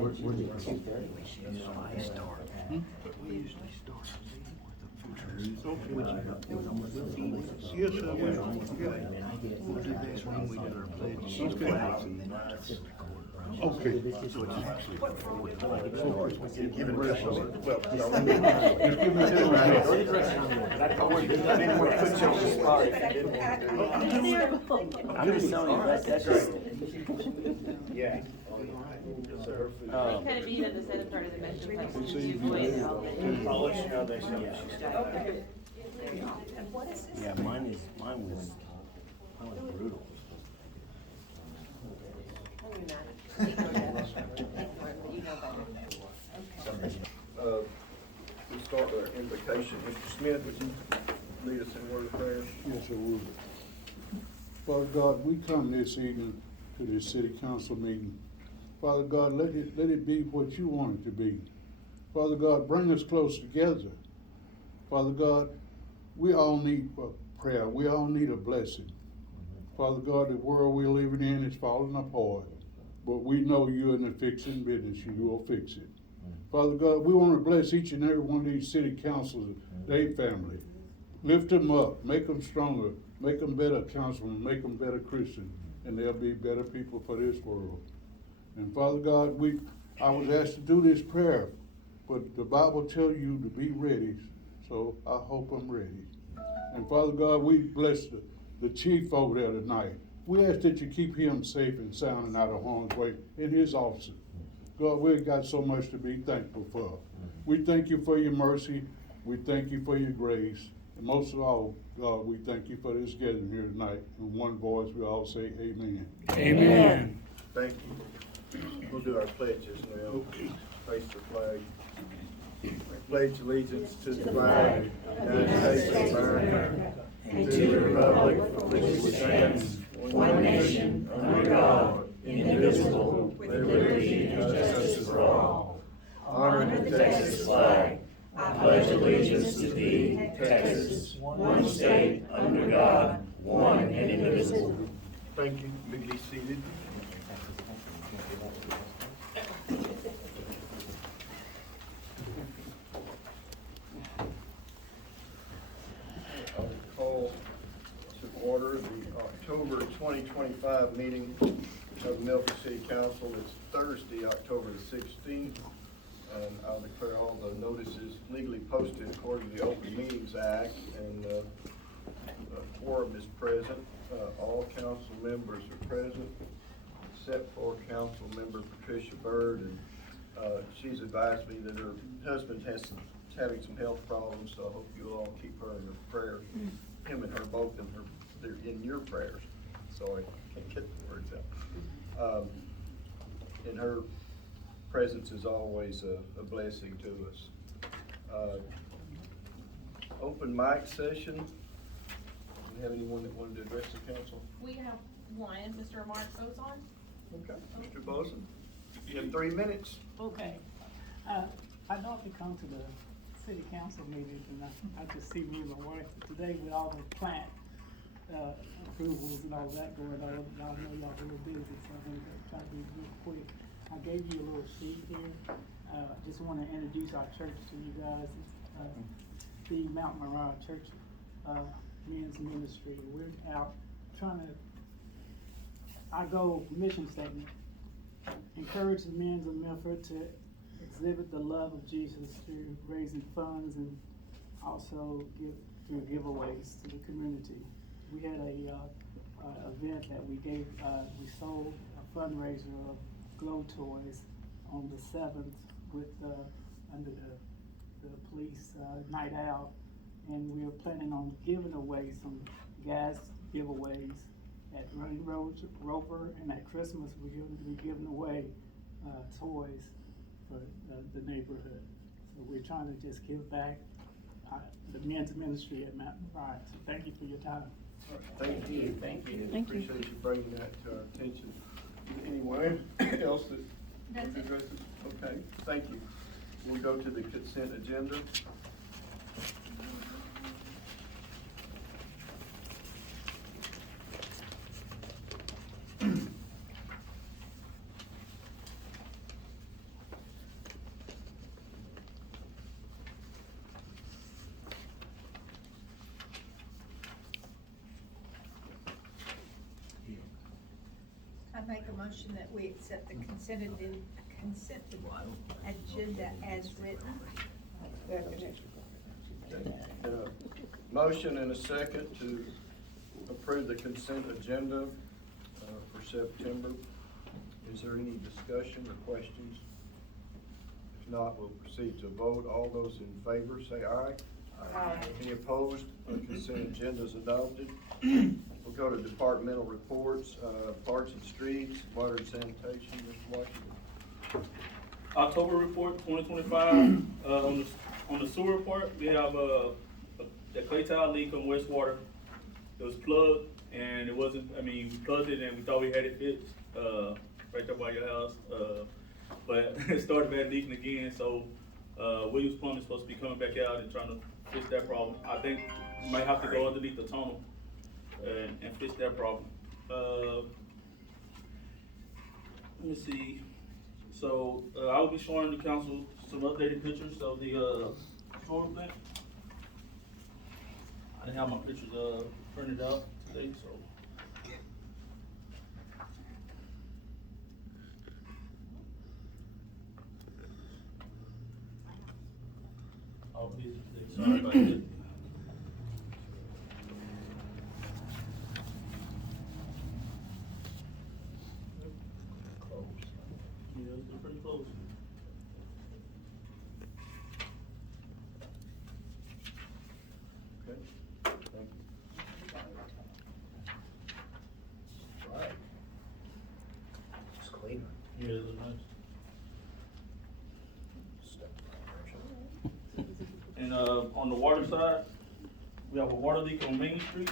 Where do you keep that? I start. But we usually start with the feelings. Yes, sir, we, yeah. We'll do this when we do our pledges. Okay. Flags, and then that's Okay. so it's actually before the Give it rest of it. Well, no, Just give me two minutes. I didn't want to put you on the spot if you didn't want to do it. I'm just telling you, that's just. Yeah. Kind of being at the center part of the mission, like, I'll let you know next time. Yeah, mine was brutal. We start with our invocation. Mr. Smith, would you lead us in a word of prayer? Yes, I would. Father God, we come this evening to this city council meeting. Father God, let it be what you want it to be. Father God, bring us close together. Father God, we all need a prayer. We all need a blessing. Father God, the world we're living in is falling apart, but we know you're in the fixing business. You will fix it. Father God, we want to bless each and every one of these city councils, their family. Lift them up, make them stronger, make them better councilmen, make them better Christians, and they'll be better people for this world. And Father God, I was asked to do this prayer, but the Bible tells you to be ready, so I hope I'm ready. And Father God, we bless the chief over there tonight. We ask that you keep him safe and sound and out of harm's way in his office. God, we've got so much to be thankful for. We thank you for your mercy. We thank you for your grace. And most of all, God, we thank you for this gathering here tonight. In one voice, we all say amen. Amen. Thank you. We'll do our pledges now. Face the flag. I pledge allegiance to the flag of the United States of America and to the republic for which it stands, one nation, under God, indivisible, with liberty and justice for all. Honor the Texas flag. I pledge allegiance to thee, Texas, one state, under God, one and indivisible. Thank you. You may be seated. I'll call to order the October 2025 meeting of Milford City Council. It's Thursday, October the 16th, and I'll declare all the notices legally posted according to the Open Meetings Act, and the quorum is present. All council members are present, except for Council Member Patricia Byrd, and she's advised me that her husband is having some health problems, so I hope you'll all keep her in your prayers. Him and her both they're in your prayers, so I can't get the words out. And her presence is always a blessing to us. Open mic session. Do we have anyone that wanted to address the council? We have one, Mr. Mark Ozon. Okay, Mr. Boson, you have 3 minutes. Okay, I normally come to the city council meetings and I just see me and my wife today with all the plant approvals and all that going on. Y'all know y'all real busy, so I'm gonna try to be real quick. I gave you a little sheet here. Just want to introduce our church to you guys. The Mount Moriah Church Men's Ministry. We're out trying to, our goal, mission statement, encourage the men of Milford to exhibit the love of Jesus through raising funds and also through giveaways to the community. We had a event that we sold a fundraiser of glow toys on the 7th with under the police night out, and we were planning on giving away some gas giveaways at Running Roper, and at Christmas we're going to be giving away toys for the neighborhood. So we're trying to just give back the men's ministry at Mount Moriah. So thank you for your time. Thank you. Thank you. Appreciate you bringing that to our attention. Anyone else that wants to address it? Okay, thank you. We'll go to the consent agenda. I make a motion that we accept the consent agenda as written. Motion and a second to approve the consent agenda for September. Is there any discussion or questions? If not, we'll proceed to vote. All those in favor say aye. Aye. Any opposed? The consent agenda is adopted. We'll go to departmental reports, parks and streets, water and sanitation, Mr. Washington. October report 2025, on the sewer report, we have, the clay tile leak on wastewater. It was plugged and it wasn't, we plugged it and we thought we had it fixed, right there by your house. But it started back leaking again, so, Williams Plumbing is supposed to be coming back out and trying to fix that problem. I think we might have to go underneath the tunnel, and fix that problem. Let me see. So, I will be showing the council some updated pictures of the, solar plant. I didn't have my pictures, printed out today, so. I'll be today, sorry about that. Yeah, it's pretty close. Okay, thank you. Right. It's cleaner. Yeah, it looks nice. And, on the water side, we have a water leak on Main Street.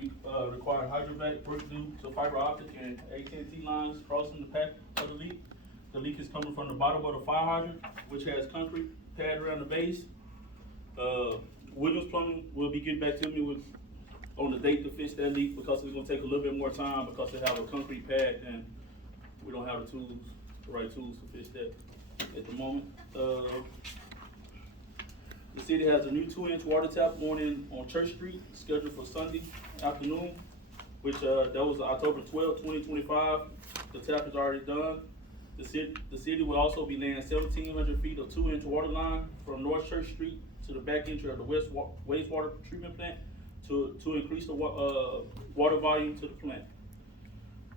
We, require hydrovac, brick due to fiber optic and AT&T lines crossing the path of the leak. The leak is coming from the bottom of the fire hydrant, which has concrete pad around the base. Williams Plumbing will be getting back to me on the date to fix that leak, because it's gonna take a little bit more time, because they have a concrete pad and we don't have the right tools to fix that at the moment. The city has a new 2-inch water tap going in on Church Street, scheduled for Sunday afternoon, which, that was October 12, 2025. The tap is already done. The city will also be laying 1,700 feet of 2-inch water line from North Church Street to the back entry of the wastewater treatment plant to increase the water volume to the plant.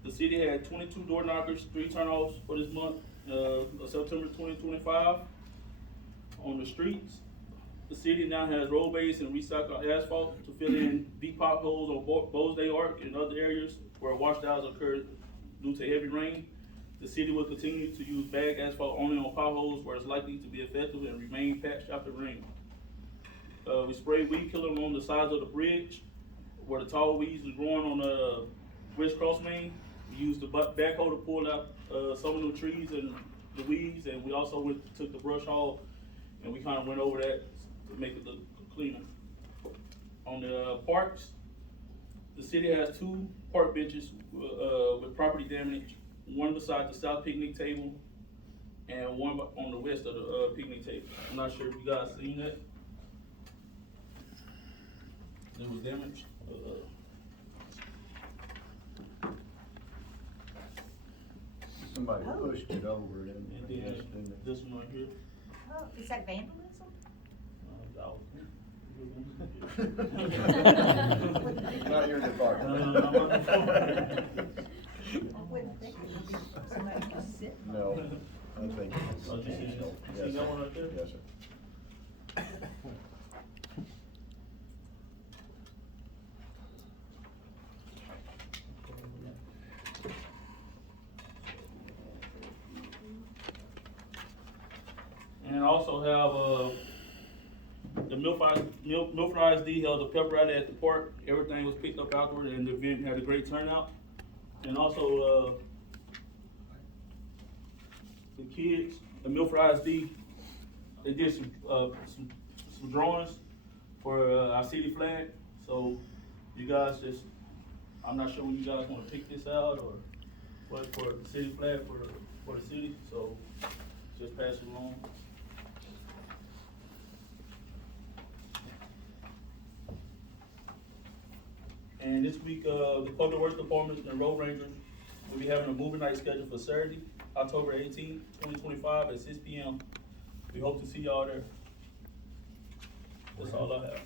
The city had 22 door knockers, 3 turnoffs for this month, of September 2025 on the streets. The city now has road base and recycled asphalt to fill in deep potholes on Bosday Arc and other areas where washdowns occurred due to heavy rain. The city will continue to use bag asphalt only on potholes where it's likely to be effective and remain patched after rain. We sprayed weed killer on the sides of the bridge where the tall weeds is growing on the West Cross Main. We used the backhoe to pull out some of the trees and the weeds, and we also took the brush hog and we kind of went over that to make it look cleaner. On the parks, the city has 2 park benches with property damage, one beside the south picnic table and one on the west of the picnic table. I'm not sure if you guys seen that. It was damaged. Somebody pushed it over and And then this one right here. Oh, is that vandalism? Not your department. No, not my department. I wouldn't think it would be somebody just sitting. No, I think it's. Oh, you see that? Yes, See that sir. one right there? Yes, sir. And also have, the Milford ISD held a pep rally at the park. Everything was picked up outward and the event had a great turnout. And also, the kids, the Milford ISD, they did some drawings for our city flag. So you guys just, I'm not sure when you guys wanna pick this out or what for the city flag for the city, so just pass it along. And this week, the Public Works Department and Road Rangers We'll be having a movie night scheduled for Saturday, October 18th, 2025 at 6 p.m. We hope to see y'all there. That's all I have.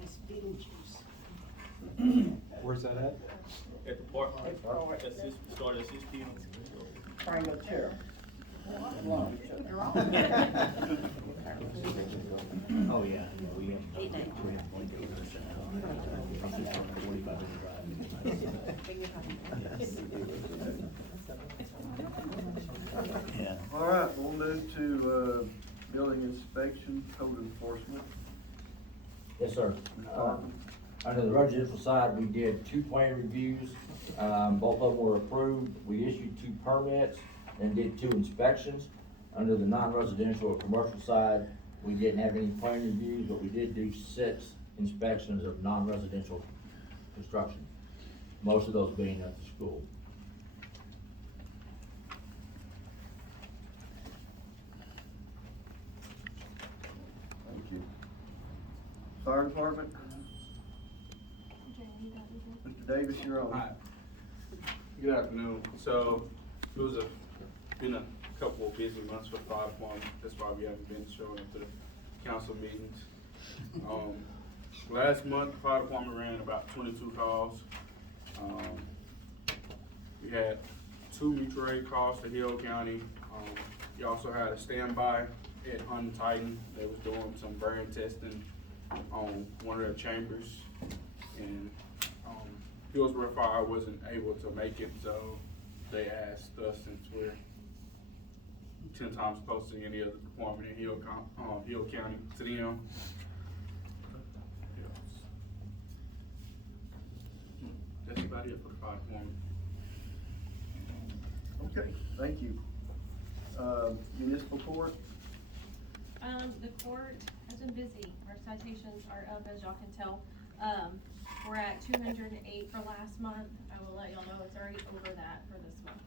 Yes, Beetlejuice. Where's that at? At the park, at 6, start at 6 p.m. Triangle chair. Oh, yeah. We have. 8 days. Yeah. All right, we'll move to, building inspection, code enforcement. Yes, sir. Under the residential side, we did 2 plan reviews. Both of them were approved. We issued 2 permits and did 2 inspections. Under the non-residential or commercial side, we didn't have any plan reviews, but we did do 6 inspections of non-residential construction. Most of those being at the school. Thank you. Fire department? Mr. Davis, you're on. Hi. Good afternoon. So, it was been a couple of busy months for the fire department. That's why we haven't been showing up to the council meetings. Last month, the fire department ran about 22 calls. We had 2 mutual aid calls to Hill County. We also had a standby at Hunt Titan. They was doing some burn testing on one of their chambers. And Hillsborough Fire wasn't able to make it, so they asked us, since we're 10 times closer to any other department in Hill County, to them. That's about it for the fire department. Okay, thank you. Municipal court? The court has been busy. Our citations are up, as y'all can tell. We're at 208 for last month. I will let y'all know it's already over that for this month.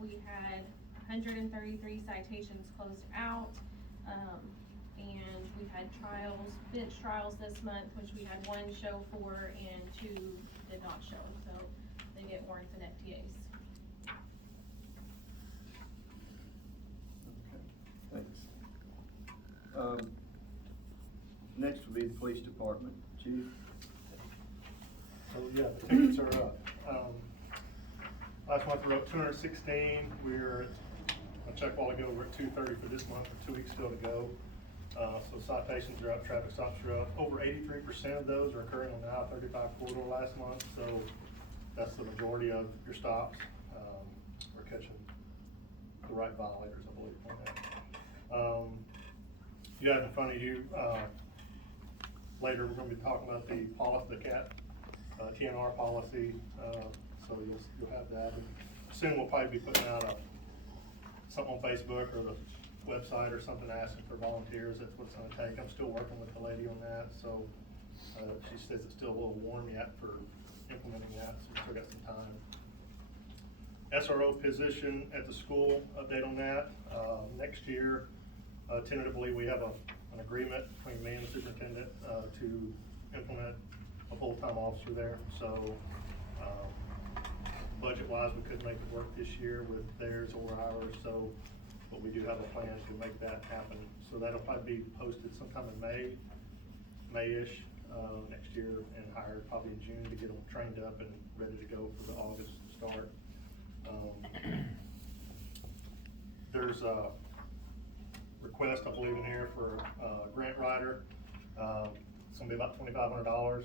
We had 133 citations closed out. And we had trials, bench trials this month, which we had 1 show for and 2 did not show, so they get warrants and FTAs. Okay, thanks. Next would be the police department. Chief? So, yeah, the tickets are up. Last month we were up 216. We're, I checked a while ago, we're at 230 for this month, 2 weeks still to go. So citations are up, traffic stops are up. Over 83% of those are occurring on the I-35 corridor last month, so that's the majority of your stops. We're catching the right violators, I believe, on that. You have in front of you, later we're gonna be talking about the policy, the CAT, TNR policy, so you'll have that. And soon we'll probably be putting out something on Facebook or the website or something asking for volunteers. That's what it's gonna take. I'm still working with the lady on that, so she says it's still a little warm yet for implementing that, so we still got some time. SRO position at the school, update on that. Next year, tentatively, we have an agreement between me and the superintendent to implement a full-time officer there. So budget-wise, we couldn't make it work this year with theirs or ours, so, but we do have a plan to make that happen. So that'll probably be posted sometime in May-ish next year, and hired probably in June to get them trained up and ready to go for the August start. There's a request, I believe, in here for a grant writer. It's gonna be about $2,500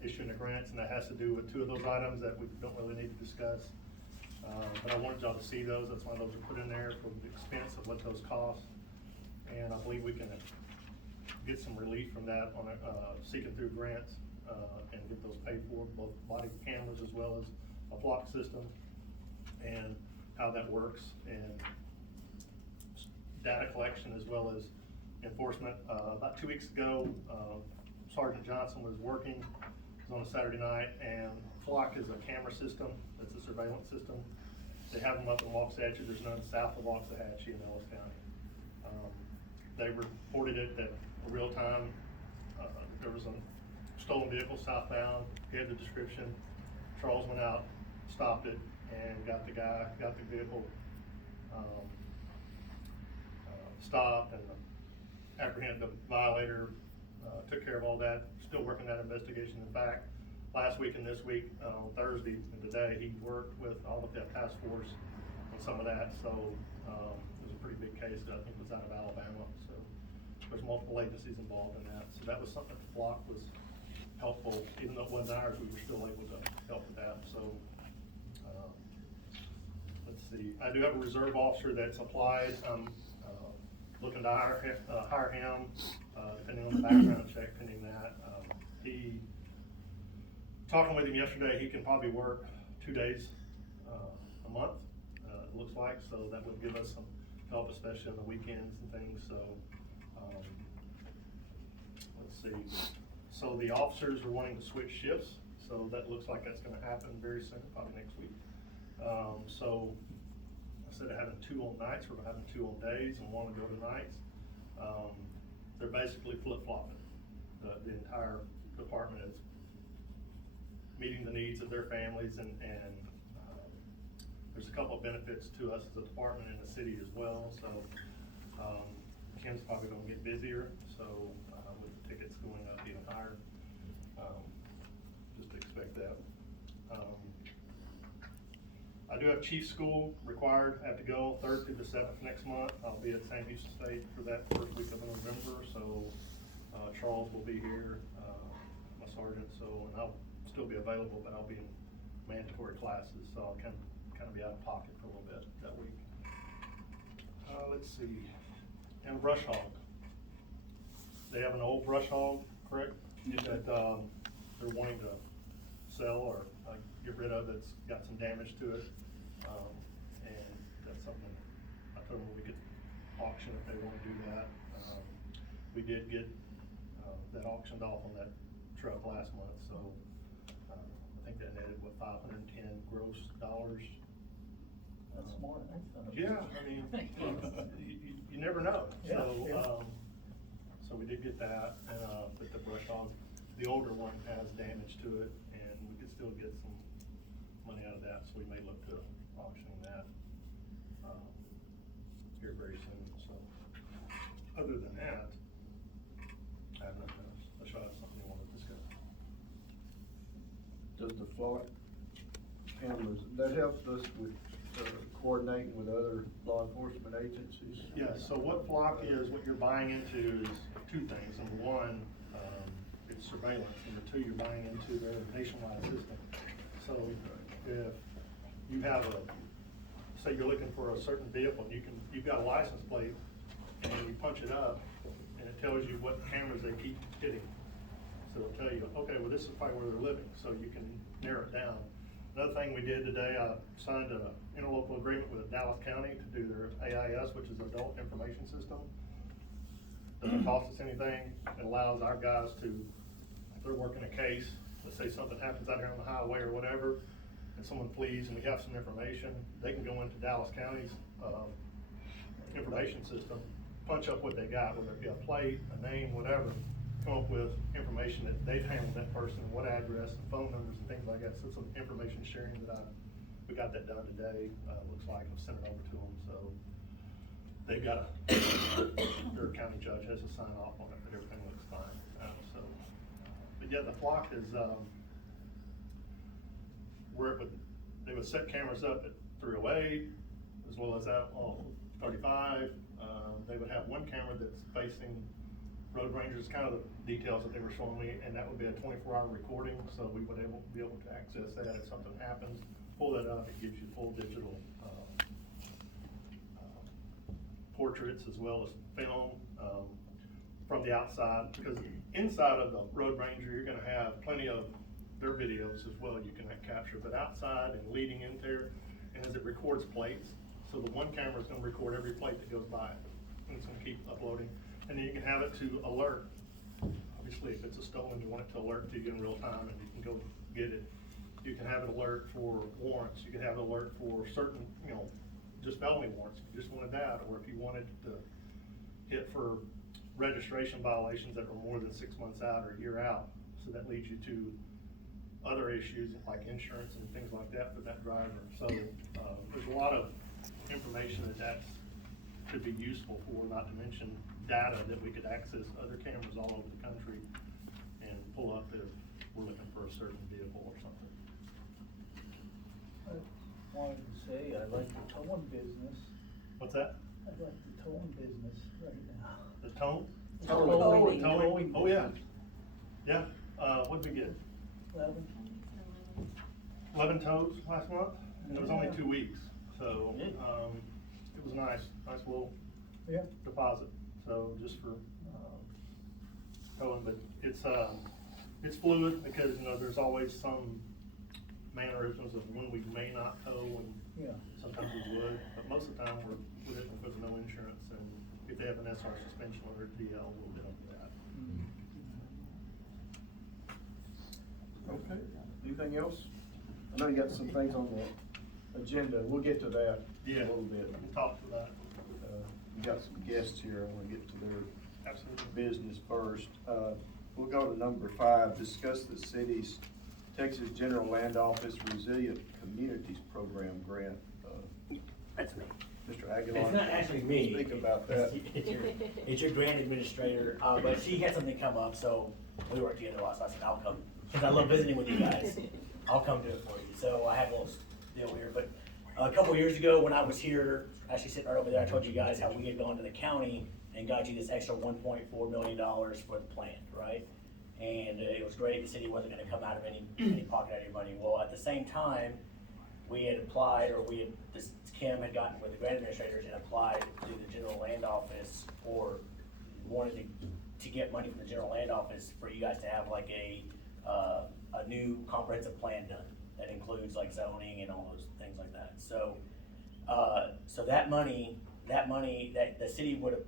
issuing the grants, and that has to do with 2 of those items that we don't really need to discuss. But I wanted y'all to see those. That's why those are put in there, for the expense of what those cost. And I believe we can get some relief from that on seeking through grants and get those paid for, both body cameras as well as a block system, and how that works, and data collection as well as enforcement. About 2 weeks ago, Sergeant Johnson was working, it was on a Saturday night, and Flock is a camera system, it's a surveillance system. They have them up in Waxahachie. There's none south of Waxahachie in Ellis County. They reported it that real time, there was a stolen vehicle southbound, gave the description. Charles went out, stopped it and got the vehicle, stopped and apprehended the violator, took care of all that, still working that investigation. In fact, last week and this week, on Thursday and today, he worked with all of that task force on some of that, so, it was a pretty big case that I think was out of Alabama, so there's multiple agencies involved in that, so that was something that Flock was helpful, even though it wasn't ours, we were still able to help with that, so, let's see, I do have a reserve officer that's applied, looking to hire him, depending on the background check, pending that. Talking with him yesterday, he can probably work 2 days a month, it looks like, so that would give us some help, especially on the weekends and things, so, let's see. So the officers are wanting to switch shifts, so that looks like that's gonna happen very soon, probably next week. So, instead of having 2 on nights, we're having 2 on days and 1 to go to nights. They're basically flip-flopping. The entire department is meeting the needs of their families, and there's a couple of benefits to us as a department in the city as well. So Kim's probably gonna get busier, so with the tickets going up even higher, just expect that. I do have chief school required, I have to go 3rd through the 7th next month. I'll be at St. Houston State for that first week of November, so Charles will be here, my sergeant, so, and I'll still be available, but I'll be in mandatory classes, so I'll kind of be out of pocket for a little bit that week. Let's see, and brush hog. They have an old brush hog, correct? Yes, sir. That they're wanting to sell or get rid of, that's got some damage to it. And that's something, I told them we could auction if they wanna do that. We did get that auctioned off on that truck last month, so I think that netted, what, $510 gross dollars? That's smart. Yeah, I mean, you never know. Yeah, So, yeah. so we did get that, and, but the brush hog, the older one has damage to it, and we could still get some money out of that, so we may look to auctioning that, here very soon, so. Other than that, I have nothing else, unless you have something you want to discuss. Does the Flock cameras, that helps us with coordinating with other law enforcement agencies? Yeah, so what Flock is, what you're buying into is 2 things. Number 1, it's surveillance. Number 2, you're buying into their nationwide system. So if you have say you're looking for a certain vehicle, and you've got a license plate, and you punch it up, and it tells you what cameras they keep hitting. So it'll tell you, okay, well, this is probably where they're living, so you can narrow it down. Another thing we did today, I signed an interlocal agreement with Dallas County to do their AIS, which is Adult Information System. Doesn't cost us anything. It allows our guys to, if they're working a case, let's say something happens out here on the highway or whatever, and someone flees and we have some information, they can go into Dallas County's information system, punch up what they got, whether it be a plate, a name, whatever, come up with information that they've handled that person, what address, and phone numbers and things like that. So some information sharing that we got that done today, looks like, I've sent it over to them, so they've got their county judge has to sign off on it, but everything looks fine, so. But yeah, the Flock is, they would set cameras up at 308, as well as out on 35. They would have one camera that's facing road rangers, kind of the details that they were showing me, and that would be a 24-hour recording, so we would be able to access that if something happens. Pull that up, it gives you full digital portraits as well as film from the outside, because inside of the road ranger, you're gonna have plenty of their videos as well you can capture, but outside and leading in there, and as it records plates, so the one camera is gonna record every plate that goes by, and it's gonna keep uploading. And then you can have it to alert. Obviously, if it's a stolen, you want it to alert to you in real time, and you can go get it. You can have it alert for warrants. You can have it alert for certain, just felony warrants, if you just wanted that, or if you wanted to hit for registration violations that are more than 6 months out or a year out. So that leads you to other issues like insurance and things like that for that driver. So, there's a lot of information that could be useful for, not to mention data that we could access other cameras all over the country and pull up if we're looking for a certain vehicle or something. I wanted to say, I like the towing business. What's that? I like the towing business right now. The tone? Towing. Towing? Oh, yeah. Yeah, what'd we get? 11. 11 tows last month, and it was only 2 weeks, so, it was nice little Yeah. deposit, so just for, towing, but it's fluid, because, there's always some mannerisms of when we may not tow, and Yeah. sometimes we would, but most of the time, we're hitting because of no insurance, and if they have an SR suspension or a DL, we'll hit them for that. Okay, anything else? I know you got some things on the agenda, we'll get to that in a Yeah, little bit. we'll talk to that. You got some guests here, I wanna get to their Absolutely. business first. We'll go to number 5, discuss the city's Texas General Land Office Resilient Communities Program grant. That's me. Mr. Aguilar. It's not actually me. Speak about that. It's your grant administrator, but she had something come up, so we worked together a lot, so I said, I'll come. Since I love visiting with you guys, I'll come do it for you. So I have a little deal here, but a couple years ago when I was here, actually sitting right over there, I told you guys how we had gone to the county and got you this extra $1.4 million for the plant, right? And it was great, the city wasn't gonna come out of any pocket out of your money. Well, at the same time, we had applied, or Kim had gotten with the grant administrators and applied to the general land office, or wanted to get money from the general land office for you guys to have like a new comprehensive plan done that includes like zoning and all those things like that. So, so that money that the city would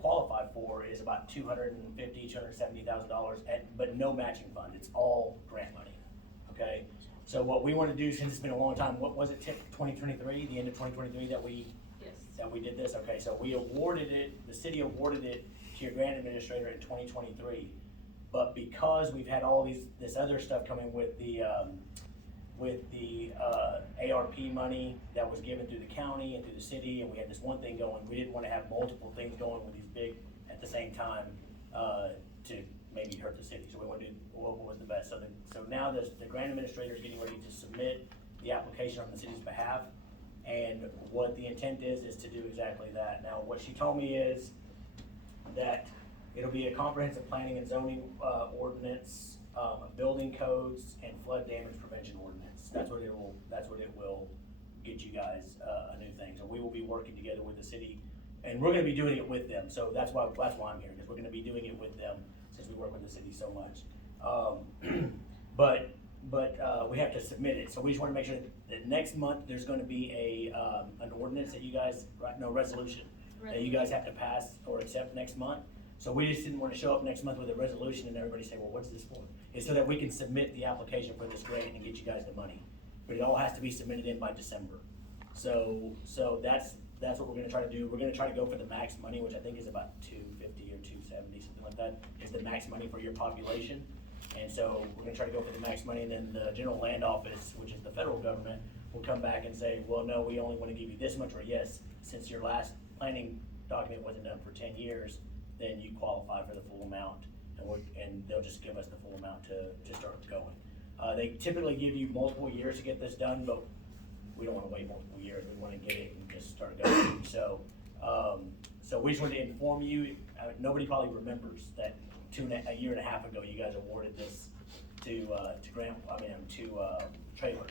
qualify for is about $270,000, but no matching fund. It's all grant money. Okay. So what we want to do, since it's been a long time, what was it, 2023, the end of 2023 that we did this? Okay, so we awarded it, the city awarded it to your grant administrator in 2023. But because we've had all this other stuff coming with the ARP money that was given through the county and through the city, and we had this one thing going, we didn't want to have multiple things going with these big at the same time to maybe hurt the city. So we want to do what was the best. So now the grant administrator is getting ready to submit the application on the city's behalf, and what the intent is to do exactly that. Now, what she told me is that it'll be a comprehensive planning and zoning ordinance, building codes, and flood damage prevention ordinance. That's what it will get you guys a new thing. So we will be working together with the city, and we're going to be doing it with them. So that's why I'm here, because we're going to be doing it with them since we work with the city so much. But we have to submit it. So we just want to make sure that next month there's going to be an ordinance that you guys, resolution that you guys have to pass or accept next month. So we just didn't want to show up next month with a resolution and everybody say, well, what's this for? It's so that we can submit the application for this grant and get you guys the money. But it all has to be submitted in by December. So that's what we're gonna try to do. We're gonna try to go for the max money, which I think is about $250 or $270, something like that, is the max money for your population. And so we're gonna try to go for the max money, and then the General Land Office, which is the federal government, will come back and say, well, no, we only wanna give you this much, or yes, since your last planning document wasn't done for 10 years, then you qualify for the full amount, and they'll just give us the full amount to start going. They typically give you multiple years to get this done, but we don't wanna wait multiple years, we wanna get it and just start going. So we just wanted to inform you, nobody probably remembers that a year and a half ago, you guys awarded this to Trailer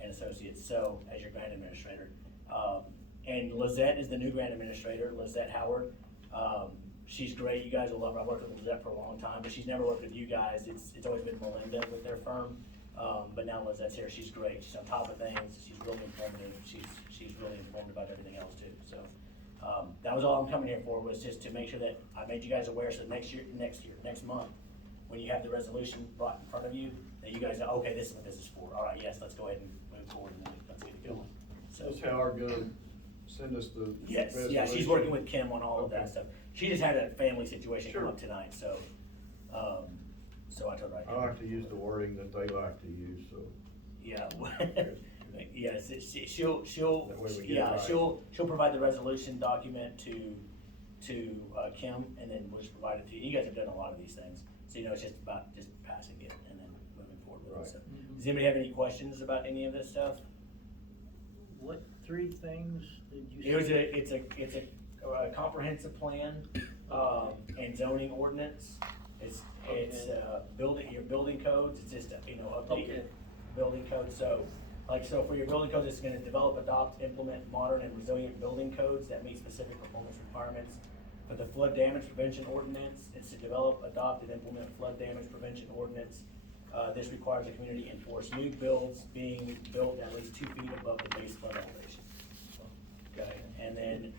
and Associates, so, as your grant administrator. And Lizette is the new grant administrator, Lizette Howard. She's great, you guys will love her. I've worked with Lizette for a long time, but she's never worked with you guys. It's always been Melinda with their firm. But now Lizette's here, she's great. She's on top of things, she's really informative. She's really informed about everything else too. So, that was all I'm coming here for, was just to make sure that I made you guys aware, so next month, when you have the resolution brought in front of you, that you guys know, okay, this is what this is for. All right, yes, let's go ahead and move forward and let's get it going. So. Is Howard gonna send us the Yes, resolution? yeah, she's working with Kim on all of that stuff. She just had a family situation come up tonight, so, So I told her I like to use the wording that they like to use, so. Yeah, yes, she'll, That way we get it yeah, right. she'll provide the resolution document to Kim, and then we'll just provide it to you. You guys have done a lot of these things, so you know, it's just about just passing it and then moving forward with Right. it. So, does anybody have any questions about any of this stuff? What three things did you say? It's a comprehensive plan, and zoning ordinance. It's your building codes, it's just, you know, updated Okay. building codes, so for your building codes, it's gonna develop, adopt, implement modern and resilient building codes that meet specific performance requirements. For the flood damage prevention ordinance, it's to develop, adopt, and implement flood damage prevention ordinance. This requires the community to enforce new builds being built at least 2 feet above the base flood elevation. Okay, and then,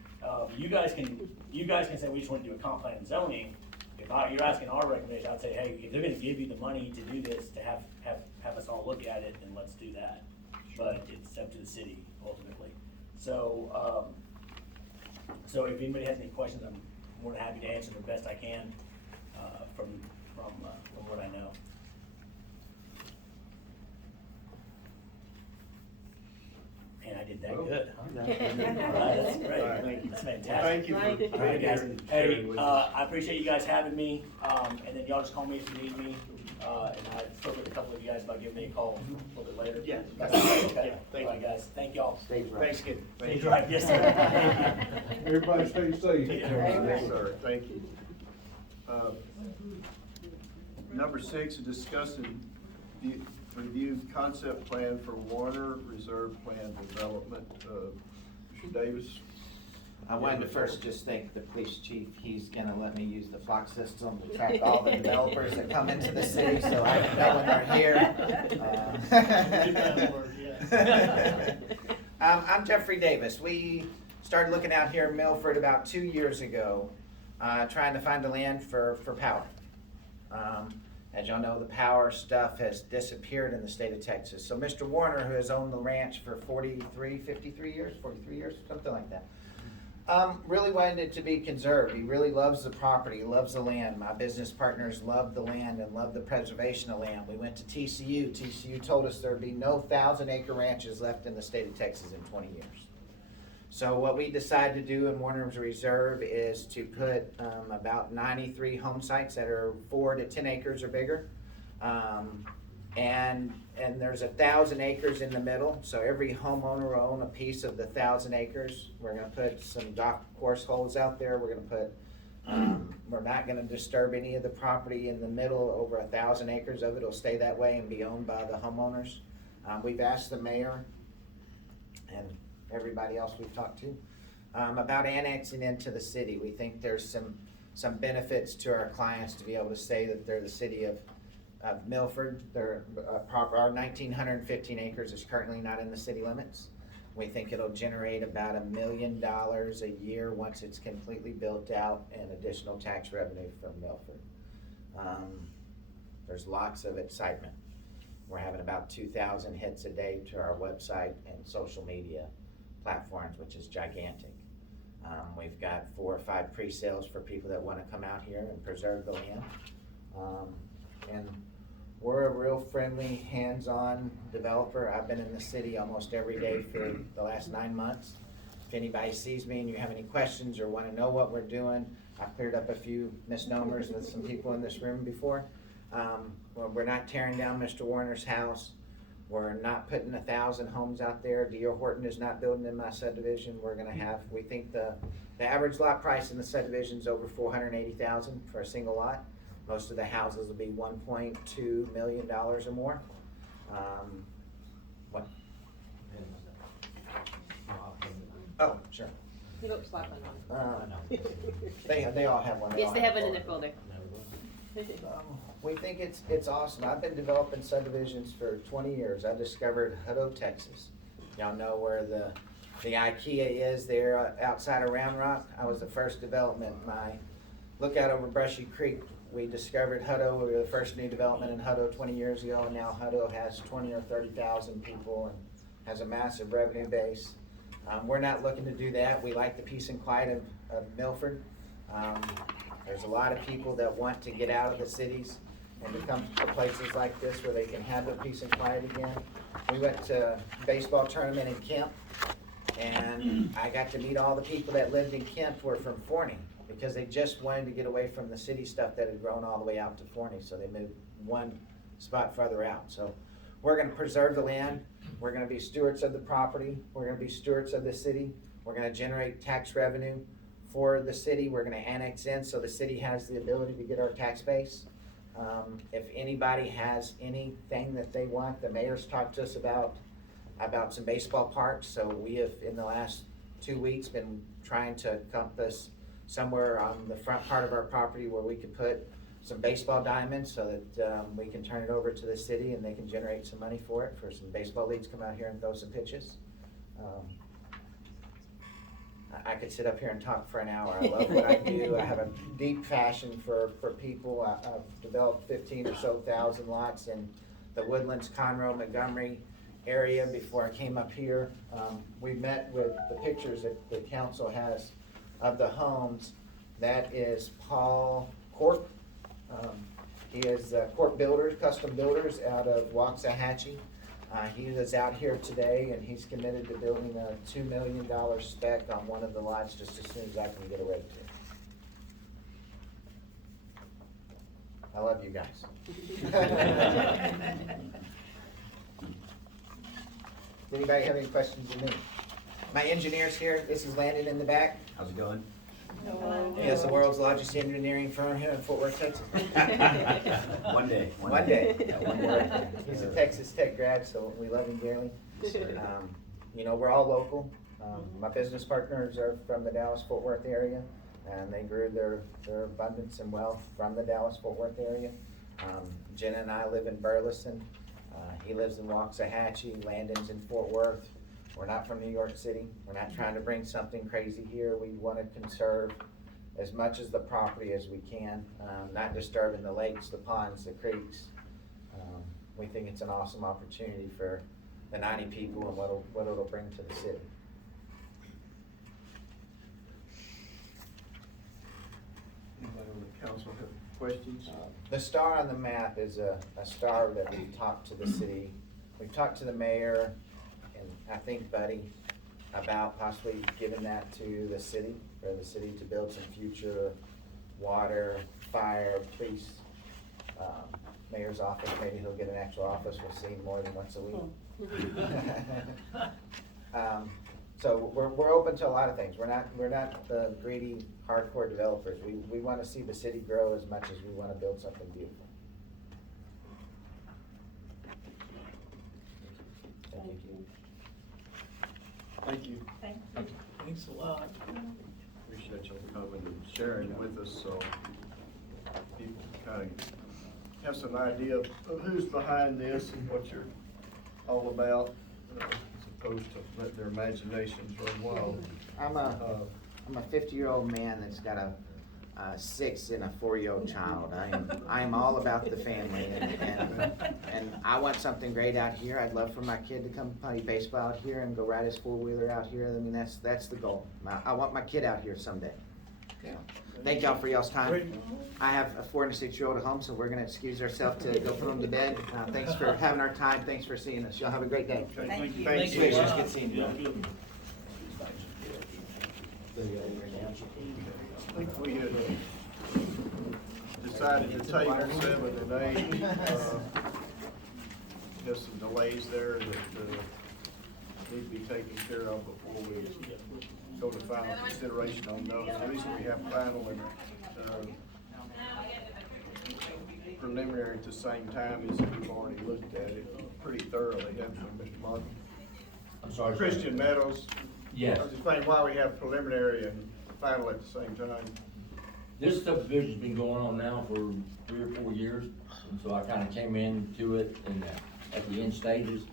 you guys can say, we just wanna do a comp plan and zoning. If you're asking our recommendation, I'd say, hey, if they're gonna give you the money to do this, to have us all look at it, then let's do that. But it's up to the city ultimately. So, so if anybody has any questions, I'm more than happy to answer the best I can, from what I know. And I did that good, huh? That's great, that's fantastic. Thank you for Right. being All right, here guys. and Hey, sharing with us. I appreciate you guys having me, and then y'all just call me if you need me. And I spoke with a couple of you guys about giving me a call a little bit later. Yeah. Okay. Yeah, thank All right, you. guys, thank y'all. Thanks, kid. Stay right, yes, sir. Everybody stay safe. Yes, sir, thank you. Number 6, discuss and review concept plan for Warner Reserve Plan Development. Mr. Davis? I wanted to first just thank the police chief. He's gonna let me use the flock system to track all the developers that come into the city, so I know when they're here. I'm Jeffrey Davis. We started looking out here in Milford about 2 years ago, trying to find the land for power. As y'all know, the power stuff has disappeared in the state of Texas. So Mr. Warner, who has owned the ranch for 43 years, something like that, really wanted it to be conserved. He really loves the property, he loves the land. My business partners love the land and love the preservation of land. We went to TCU. TCU told us there'd be no 1,000-acre ranches left in the state of Texas in 20 years. So what we decided to do in Warner's Reserve is to put about 93 home sites that are 4 to 10 acres or bigger. And there's 1,000 acres in the middle, so every homeowner will own a piece of the 1,000 acres. We're gonna put some golf course holes out there. We're gonna put, we're not gonna disturb any of the property in the middle. Over 1,000 acres of it will stay that way and be owned by the homeowners. We've asked the mayor and everybody else we've talked to about annexing into the city. We think there's some benefits to our clients to be able to say that they're the city of Milford. Our 1,915 acres is currently not in the city limits. We think it'll generate about $1 million a year once it's completely built out, and additional tax revenue from Milford. There's lots of excitement. We're having about 2,000 hits a day to our website and social media platforms, which is gigantic. We've got 4 or 5 pre-sales for people that want to come out here and preserve the land. And we're a real friendly, hands-on developer. I've been in the city almost every day for the last 9 months. If anybody sees me and you have any questions or want to know what we're doing, I've cleared up a few misnomers with some people in this room before. We're not tearing down Mr. Warner's house. We're not putting 1,000 homes out there. D.R. Horton is not building in my subdivision. We think the average lot price in the subdivision is over $480,000 for a single lot. Most of the houses will be $1.2 million or more. What? Oh, sure. You don't slap on They all have one. Yes, they have it in their folder. We think it's awesome. I've been developing subdivisions for 20 years. I discovered Hutto, Texas. Y'all know where the IKEA is there outside of Round Rock. I was the first development. My lookout over Brushy Creek, we discovered Hutto. We were the first new development in Hutto 20 years ago, and now Hutto has 20 or 30,000 people and has a massive revenue base. We're not looking to do that. We like the peace and quiet of Milford. There's a lot of people that want to get out of the cities and to come to places like this where they can have their peace and quiet again. We went to a baseball tournament in Kemp, and I got to meet all the people that lived in Kemp were from Forney, because they just wanted to get away from the city stuff that had grown all the way out to Forney, so they moved one spot further out. So we're gonna preserve the land, we're gonna be stewards of the property, we're gonna be stewards of the city, we're gonna generate tax revenue for the city, we're gonna annex in so the city has the ability to get our tax base. If anybody has anything that they want, the mayor's talked to us about some baseball parks, so we have, in the last 2 weeks, been trying to compass somewhere on the front part of our property where we could put some baseball diamonds so that we can turn it over to the city and they can generate some money for it, for some baseball leagues come out here and throw some pitches. I could sit up here and talk for an hour. I love what I do. I have a deep passion for people. I've developed 15 or so thousand lots in the Woodlands, Conroe, Montgomery area before I came up here. We met with the pictures that the council has of the homes. That is Paul Corp. He is Corp Builders, Custom Builders out of Waxahachie. He is out here today and he's committed to building a $2 million spec on one of the lots just as soon as I can get a rate to it. I love you guys. Does anybody have any questions of me? My engineer's here. This is Landon in the back. How's it going? He has the world's largest engineering firm here in Fort Worth, Texas. One day. One day. Yeah, one day. He's a Texas Tech grad, so we love him dearly. You know, we're all local. My business partners are from the Dallas-Fort Worth area, and they grew their abundance and wealth from the Dallas-Fort Worth area. Jenna and I live in Burleson. He lives in Waxahachie. Landon's in Fort Worth. We're not from New York City. We're not trying to bring something crazy here. We want to conserve as much of the property as we can, not disturbing the lakes, the ponds, the creeks. We think it's an awesome opportunity for the 90 people and what it'll bring to the city. Anybody on the council have questions? The star on the map is a star that we've talked to the city. We've talked to the mayor and I think Buddy about possibly giving that to the city, for the city to build some future water, fire, police, mayor's office. Maybe he'll get an actual office. We'll see him more than once a week. So we're open to a lot of things. We're not the greedy, hardcore developers. We want to see the city grow as much as we want to build something beautiful. Thank you. Thank you. Thanks a lot. Appreciate y'all coming and sharing with us, so people kind of have some idea of who's behind this and what you're all about, as opposed to let their imaginations run wild. I'm a 50-year-old man that's got a 6 and a 4-year-old child. I am all about the family, and I want something great out here. I'd love for my kid to come play baseball out here and go ride his 4-wheeler out here. I mean, that's the goal. I want my kid out here someday. Yeah. Thank y'all for y'all's time. I have a 4 and a 6-year-old at home, so we're gonna excuse ourselves to go put them to bed. Thanks for having our time. Thanks for seeing us. Y'all have a great day. Thank you. Thank you. Commissioners, good seeing you. I think we had decided to table 7 and 8. Just some delays there that need to be taken care of before we go to final consideration on those. The reason we have final and preliminary at the same time is that we've already looked at it pretty thoroughly, haven't we, Mr. Martin? I'm sorry. Christian Meadows. Yes. I was explaining why we have preliminary and final at the same time. This subdivision's been going on now for 3 or 4 years, and so I kinda came into it and at the end stages.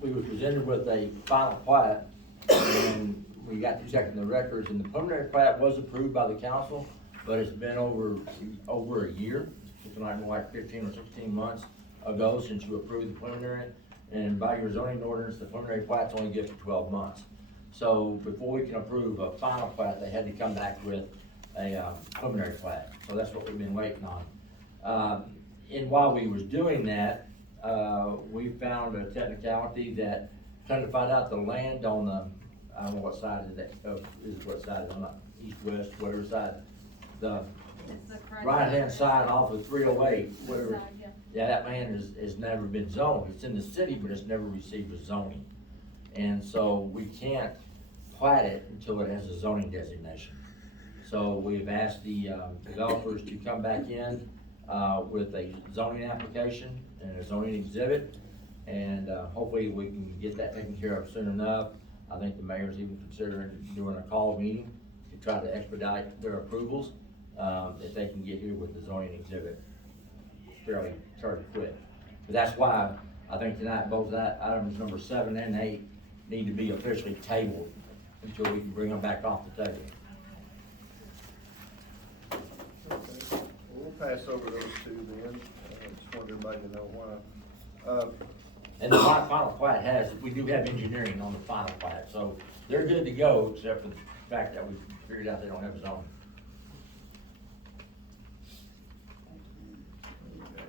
We were presented with a final plat, and we got to checking the records, and the preliminary plat was approved by the council, but it's been over a year. It's been like 15 or 16 months ago since you approved the preliminary, and by your zoning ordinance, the preliminary plat's only good for 12 months. So before we can approve a final plat, they had to come back with a preliminary plat. So that's what we've been waiting on. And while we was doing that, we found a technicality that, trying to find out the land on the, I don't know what side is that, what side, on the east, west, whatever side, the It's the correct right-hand side off of 308, whatever. Side, yeah. Yeah, that land has never been zoned. It's in the city, but it's never received a zoning. And so we can't plat it until it has a zoning designation. So we've asked the developers to come back in with a zoning application and a zoning exhibit. And hopefully we can get that taken care of soon enough. I think the mayor's even considering doing a call meeting to try to expedite their approvals, if they can get here with the zoning exhibit fairly quick. But that's why I think tonight both that items number 7 and 8 need to be officially tabled until we can bring them back off the table. Okay. We'll pass over those two then. Just wanted everybody to know why. And the final plat has, we do have engineering on the final plat, so they're good to go, except for the fact that we figured out they don't have a zoning.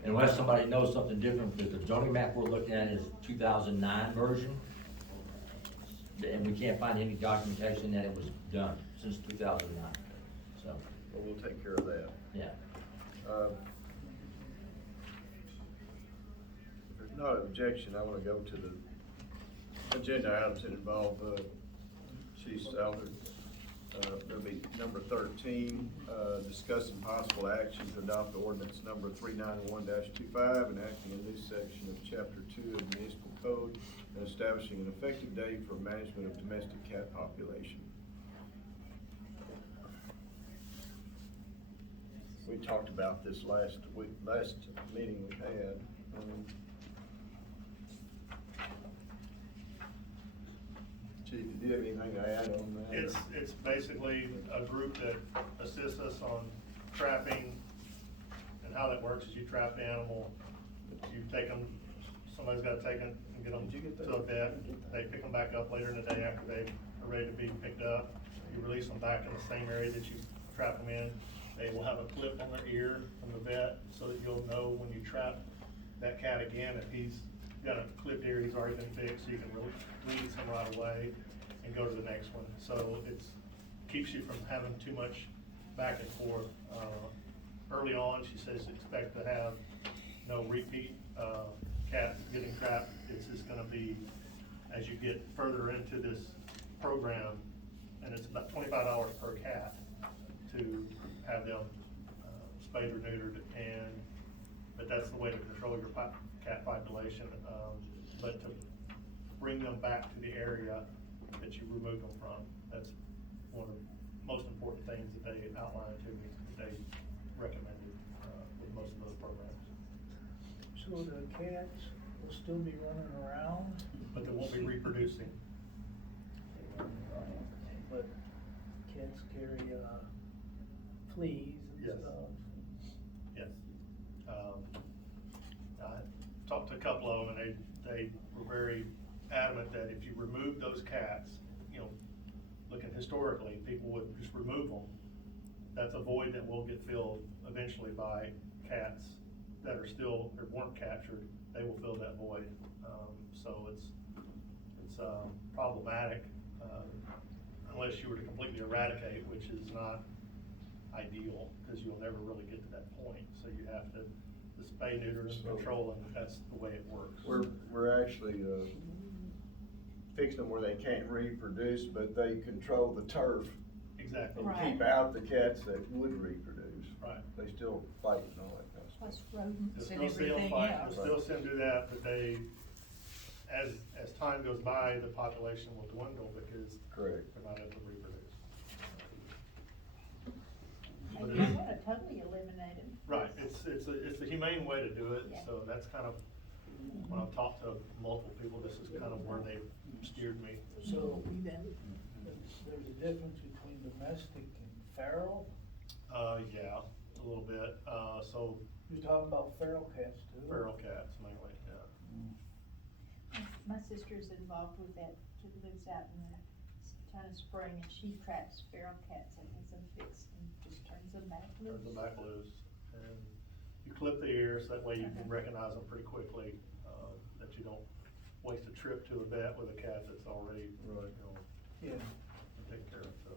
Unless somebody knows something different, because the zoning map we're looking at is 2009 version. And we can't find any documentation that it was done since 2009, so. Well, we'll take care of that. Yeah. If there's not an objection, I wanna go to the agenda items that involve, Chief Southard. There'll be number 13, discussing possible action to adopt ordinance number 391-25 and acting a new section of chapter 2 of the municipal code and establishing an effective date for management of domestic cat population. We talked about this last meeting we had. Chief, did you have anything to add on that? It's basically a group that assists us on trapping, and how that works is you trap the animal, you take them, somebody's gotta take them and get them to a vet, they pick them back up later in the day after they are ready to be picked up, you release them back in the same area that you trap them in, they will have a clip on their ear from the vet, so that you'll know when you trap that cat again, if he's got a clipped ear, he's already been fixed, so you can release him right away and go to the next one. So it's keeps you from having too much back and forth. Early on, she says expect to have no repeat cats getting trapped. It's just gonna be, as you get further into this program, and it's about $25 per cat to have them spayed or neutered, but that's the way to control your cat population. But to bring them back to the area that you remove them from, that's one of the most important things that they outlined to me, that they recommended with most of those programs. So the cats will still be running around? But they won't be reproducing. But cats carry, fleas and Yes. stuff. Yes. I talked to a couple of them, and they were very adamant that if you remove those cats, looking historically, people would just remove them. That's a void that will get filled eventually by cats that are still, or weren't captured. They will fill that void. So it's problematic, unless you were to completely eradicate, which is not ideal, because you'll never really get to that point. So you have to spay, neuter, and control, and that's the way it works. We're actually fixing them where they can't reproduce, but they control the turf. Exactly. And keep out the cats that would reproduce. Right. They still fight and all that kind of stuff. Plus rodents and You'll still see them everything fight, else. you'll still see them do that, but as time goes by, the population will dwindle because Correct. they're not able to reproduce. And you don't wanna totally eliminate them. Right, it's a humane way to do it, Yeah. so that's kind of, when I've talked to multiple people, this is kind of where they steered me. So there's a difference between domestic and feral? Yeah, a little bit, so You're talking about feral cats too? feral cats mainly, yeah. My sister's involved with that, she lives out in the town of Spring, and she traps feral cats and has them fixed and just turns them back loose. Turns them back loose, and you clip the ears, that way you can recognize them pretty quickly, that you don't waste a trip to a vet with a cat that's already, Yeah. taken care of, so.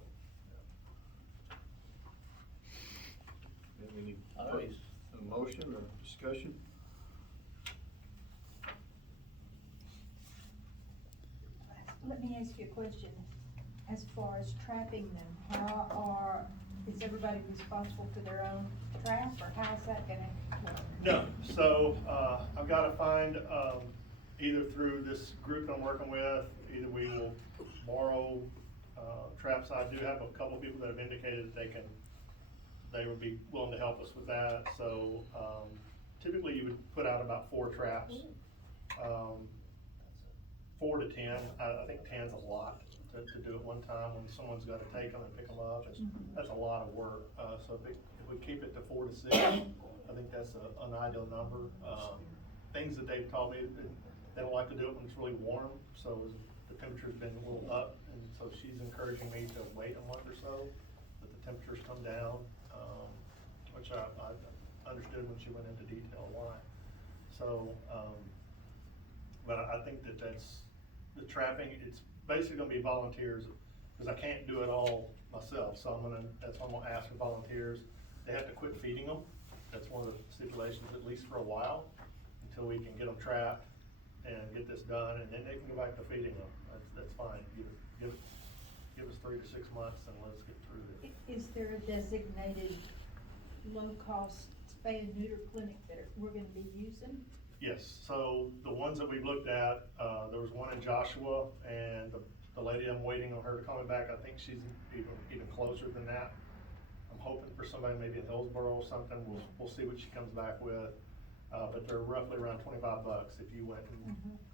Any, All right. a motion or discussion? Let me ask you a question. As far as trapping them, is everybody responsible for their own trap, or how's that gonna work? No, so, I've gotta find, either through this group I'm working with, either we will borrow, traps. I do have a couple people that have indicated that they would be willing to help us with that, so, typically you would put out about 4 traps. 4 to 10, I think 10's a lot to do at one time when someone's gotta take them and pick them up, that's a lot of work. So if we keep it to 4 to 6, I think that's an ideal number. Things that they've told me, they don't like to do it when it's really warm, so the temperature's been a little up, and so she's encouraging me to wait a month or so, that the temperatures come down, which I understood when she went into detail why. So, but I think that's, the trapping, it's basically gonna be volunteers, because I can't do it all myself, so that's why I'm gonna ask for volunteers. They have to quit feeding them, that's one of the stipulations, at least for a while, until we can get them trapped and get this done, and then they can go back to feeding them, that's fine. Give us 3 to 6 months and let us get through this. Is there a designated low-cost spay and neuter clinic that we're gonna be using? Yes, so the ones that we've looked at, there was one in Joshua, and the lady, I'm waiting on her to call me back, I think she's even closer than that. I'm hoping for somebody maybe in Hillsborough or something, we'll see what she comes back with. But they're roughly around $25. If you went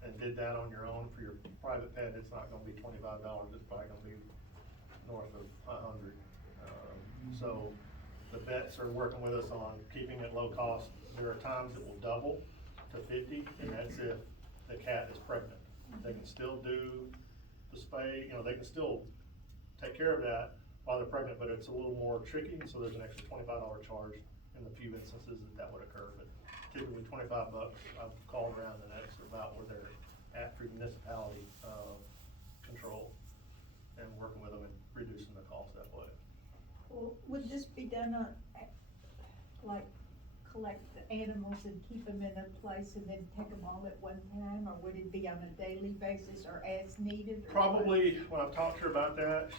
and did that on your own for your private pet, it's not gonna be $25, it's probably gonna be north of 100. So the vets are working with us on keeping it low cost. There are times it will double to 50, and that's if the cat is pregnant. They can still do the spay, they can still take care of that while they're pregnant, but it's a little more tricky, so there's an extra $25 charge in the few instances that would occur, but typically $25. I've called around, and that's about where they're at for municipality, control, and working with them and reducing the cost that way. Well, would this be done on, like, collect the animals and keep them in a place and then take them all at one time, or would it be on a daily basis or as needed? Or Probably, when I've talked to her about that,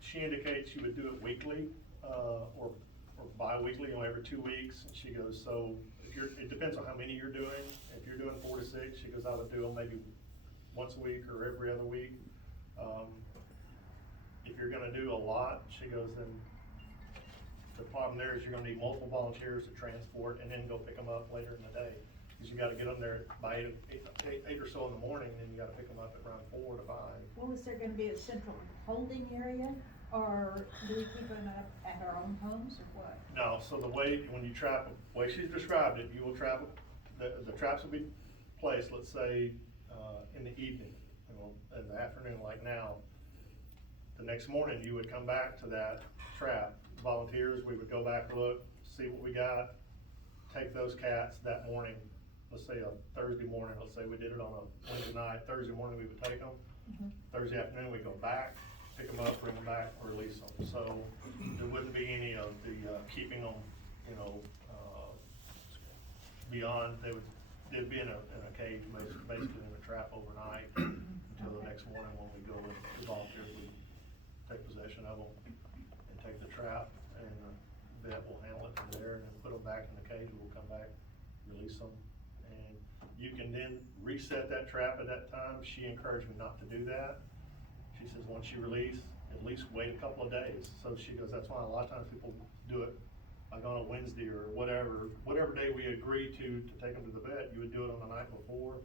she indicates she would do it weekly, or bi-weekly, every 2 weeks, and she goes, so, it depends on how many you're doing. If you're doing 4 to 6, she goes, I would do them maybe once a week or every other week. If you're gonna do a lot, she goes, then the problem there is you're gonna need multiple volunteers to transport and then go pick them up later in the day. Cause you gotta get them there by 8 or so in the morning, and then you gotta pick them up at around 4 to 5. Well, is there gonna be a central holding area, or do we keep them at our own homes, or what? No, so the way, when you trap them, the way she's described it, you will trap, the traps will be placed, let's say, in the evening, in the afternoon like now. The next morning, you would come back to that trap. Volunteers, we would go back, look, see what we got, take those cats that morning, let's say a Thursday morning, let's say we did it on a Wednesday night, Thursday morning we would take them. Thursday afternoon, we go back, pick them up, bring them back, release them. So there wouldn't be any of the keeping them, beyond, they'd be in a cage, basically in a trap overnight until the next morning when we go with the volunteers, we take possession of them and take the trap, and the vet will handle it from there and then put them back in the cage. We'll come back, release them, and you can then reset that trap at that time. She encouraged me not to do that. She says, once you release, at least wait a couple of days. So she goes, that's why a lot of times people do it like on a Wednesday or whatever day we agree to take them to the vet, you would do it on the night before.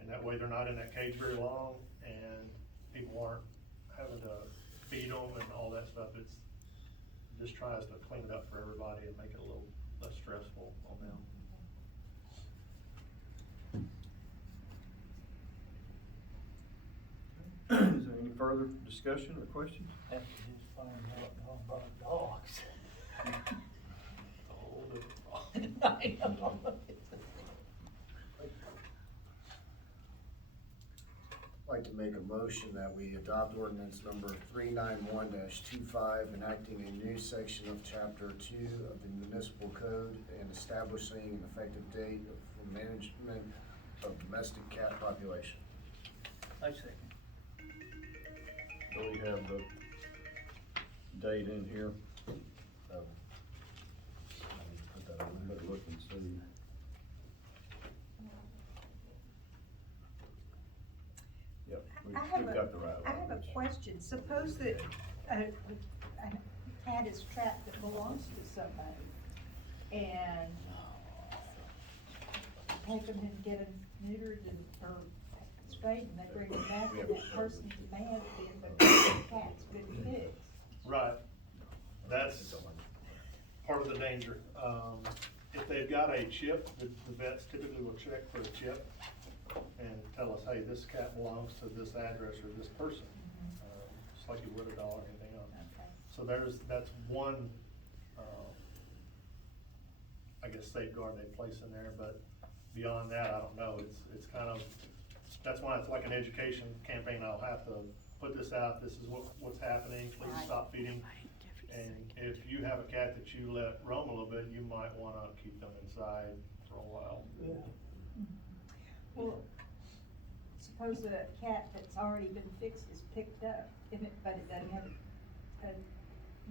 And that way they're not in that cage very long, and people aren't having to feed them and all that stuff. It just tries to clean it up for everybody and make it a little less stressful on them. Is there any further discussion or questions? After his finding out all about dogs. I know. I'd like to make a motion that we adopt ordinance number 391-25, enacting a new section of chapter 2 of the municipal code and establishing an effective date for management of domestic cat population. I second. Do we have the date in here? Oh. Put that on there. Let's look and see. Yep, I have we've a- got the right I have a language. question. Suppose that a cat is trapped that belongs to somebody, and take them and get them neutered and, or spayed, and they bring them back, and that person's mad, but the cat's been fixed. Right, that's part of the danger. If they've got a chip, the vets typically will check for a chip and tell us, hey, this cat belongs to this address or this person, just like you would a dog or anything else. Okay. So that's one, I guess, safeguard they place in there, but beyond that, I don't know. It's kind of, that's why it's like an education campaign. I'll have to put this out, this is what's happening, please stop feeding. And if you have a cat that you let roam a little bit, you might wanna keep them inside for a while. Well, suppose a cat that's already been fixed is picked up, but it doesn't have a